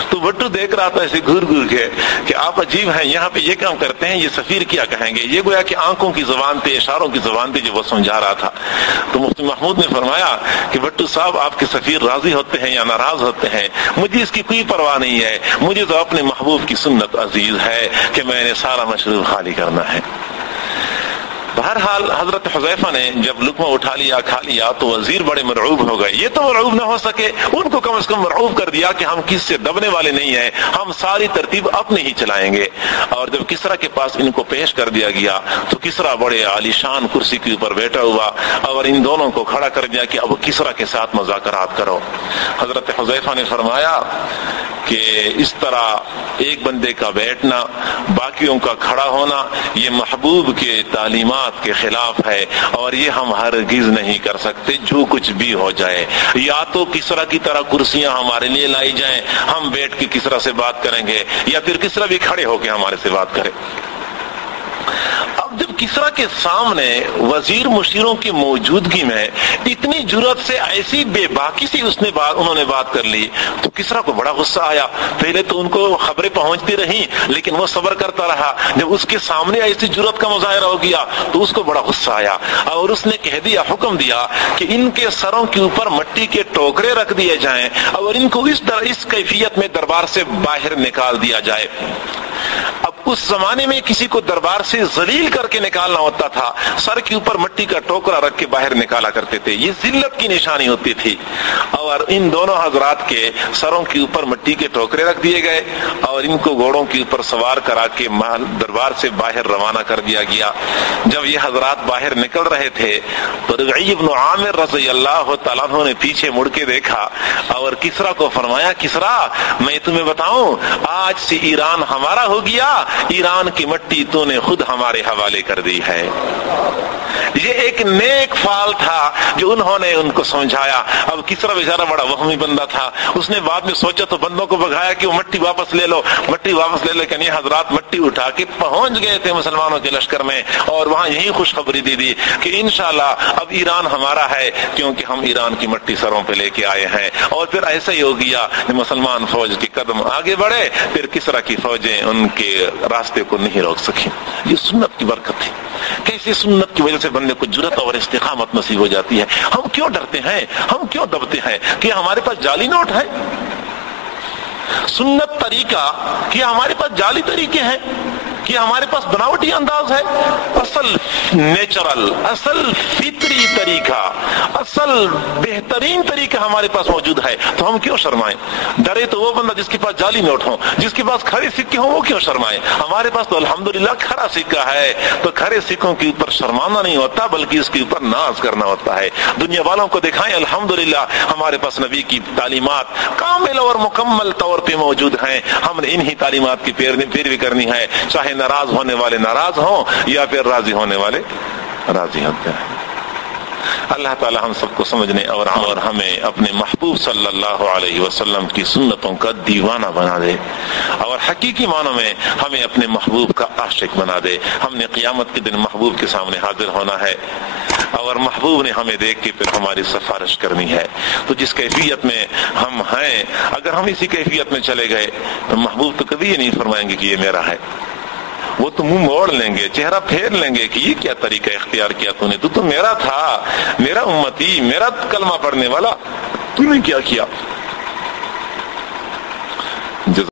تو بھٹو دیکھ رہا تھا ایسے گھور گھور کے کہ آپ عجیب ہیں، یہاں پہ یہ کام کرتے ہیں، یہ سفیر کیا کہیں گے؟ یہ گویا کہ آنکھوں کی زبان تھی، اشاروں کی زبان تھی جو وہ سمجھا رہا تھا۔ تو مفتی محمود نے فرمایا کہ بھٹو صاحب آپ کے سفیر راضی ہوتے ہیں یا ناراض ہوتے ہیں، مجھے اس کی کوئی پرواہ نہیں ہے، مجھے تو اپنے محبوب کی سنت عزیز ہے کہ میں نے سارا مشروب خالی کرنا ہے۔ بہرحال حضرت حذیفہ نے جب لقمہ اٹھا لیا کھا لیا تو وزیر بڑے مرعوب ہو گئے، یہ تو مرعوب نہ ہو سکے، ان کو کم از کم مرعوب کر دیا کہ ہم کس سے دبنے والے نہیں ہیں، ہم ساری ترتیب اپنے ہی چلائیں گے۔ اور جب کسرا کے پاس ان کو پیش کر دیا گیا تو کسرا بڑے عالیشان کرسی کے اوپر بیٹھا ہوا اور ان دونوں کو کھڑا کر دیا کہ اب کسرا کے ساتھ مذاکرات کرو۔ حضرت حذیفہ نے فرمایا کہ اس طرح ایک بندے کا بیٹھنا باقیوں کا کھڑا ہونا یہ محبوب کے تعلیمات کے خلاف ہے، اور یہ ہم ہرگز نہیں کر سکتے جو کچھ بھی ہو جائے۔ یا تو کسرا کی طرح کرسیاں ہمارے لیے لائی جائیں، ہم بیٹھ کے کسرا سے بات کریں گے، یا پھر کسرا بھی کھڑے ہو کے ہمارے سے بات کرے۔ اب جب کسرا کے سامنے وزیر مشیروں کی موجودگی میں اتنی جرأت سے ایسی بے باکی سے انہوں نے بات کر لی تو کسرا کو بڑا غصہ آیا۔ پہلے تو ان کو خبریں پہنچتی رہیں لیکن وہ صبر کرتا رہا، جب اس کے سامنے ایسی جرأت کا مظاہرہ ہو گیا تو اس کو بڑا غصہ آیا اور اس نے کہہ دیا، حکم دیا کہ ان کے سروں کے اوپر مٹی کے ٹوکرے رکھ دیے جائیں اور ان کو اس کیفیت میں دربار سے باہر نکال دیا جائے۔ اب اس زمانے میں کسی کو دربار سے ذلیل کر کے نکالنا ہوتا تھا، سر کے اوپر مٹی کا ٹوکرا رکھ کے باہر نکالا کرتے تھے، یہ ذلت کی نشانی ہوتی تھی۔ اور ان دونوں حضرات کے سروں کے اوپر مٹی کے ٹوکرے رکھ دیے گئے اور ان کو گھوڑوں کے اوپر سوار کرا کے دربار سے باہر روانہ کر دیا گیا۔ جب یہ حضرات باہر نکل رہے تھے تو ربعی بن عامر رضی اللہ تعالیٰ عنہ نے پیچھے مڑ کے دیکھا اور کسریٰ کو فرمایا، کسریٰ میں تمہیں بتاؤں آج سے ایران ہمارا ہو گیا، ایران کی مٹی تو نے خود ہمارے حوالے کر دی ہے۔ یہ ایک نیک فعل تھا جو انہوں نے ان کو سمجھایا۔ اب کسریٰ بیچارہ بڑا وہمی بندہ تھا، اس نے بعد میں سوچا تو بندوں کو بگایا کہ وہ مٹی واپس لے لو، مٹی واپس لے لے کہ یہ حضرات مٹی اٹھا کے پہنچ گئے تھے مسلمانوں کے لشکر میں اور وہاں یہی خوشخبری دے دی کہ انشاءاللہ اب ایران ہمارا ہے کیونکہ ہم ایران کی مٹی سروں پہ لے کے آئے ہیں۔ اور پھر ایسا ہی ہو گیا کہ مسلمان فوج کے قدم آگے بڑھے، پھر کسریٰ کی فوجیں ان کے راستے کو نہیں روک سکیں۔ یہ سنت کی برکت تھی۔ کیسے سنت کی وجہ سے بندے کو جرأت اور استقامت نصیب ہو جاتی ہے۔ ہم کیوں ڈرتے ہیں، ہم کیوں دبتے ہیں کہ ہمارے پاس جعلی نوٹ ہے؟ سنت طریقہ کہ ہمارے پاس جعلی طریقے ہیں، کہ ہمارے پاس بناوٹی انداز ہے؟ اصل نیچرل، اصل فطری طریقہ، اصل بہترین طریقہ ہمارے پاس موجود ہے، تو ہم کیوں شرمائیں؟ ڈرے تو وہ بندہ جس کے پاس جعلی نوٹ ہوں، جس کے پاس کھڑے سکے ہوں، وہ کیوں شرمائیں؟ ہمارے پاس تو الحمدللہ کھڑا سکہ ہے، تو کھڑے سکوں کے اوپر شرمانا نہیں ہوتا بلکہ اس کے اوپر ناز کرنا ہوتا ہے۔ دنیا والوں کو دکھائیں الحمدللہ ہمارے پاس نبی کی تعلیمات کامل اور مکمل طور پہ موجود ہیں، ہم نے انہی تعلیمات کی پیروی کرنی ہے، چاہے ناراض ہونے والے ناراض ہوں یا پھر راضی ہونے والے راضی ہوتے ہیں۔ اللہ تعالی ہم سب کو سمجھنے اور ہمیں اپنے محبوب صلی اللہ علیہ وسلم کی سنتوں کا دیوانہ بنا دے اور حقیقی معنوں میں ہمیں اپنے محبوب کا عاشق بنا دے۔ ہم نے قیامت کے دن محبوب کے سامنے حاضر ہونا ہے اور محبوب نے ہمیں دیکھ کے پھر ہماری سفارش کرنی ہے۔ تو جس کیفیت میں ہم ہیں، اگر ہم اسی کیفیت میں چلے گئے تو محبوب تو کبھی یہ نہیں فرمائیں گے کہ یہ میرا ہے، وہ تو منہ موڑ لیں گے، چہرہ پھیر لیں گے کہ یہ کیا طریقہ اختیار کیا تو نے، تو میرا تھا، میرا امتی، میرا کلمہ پڑھنے والا، تو نے کیا کیا؟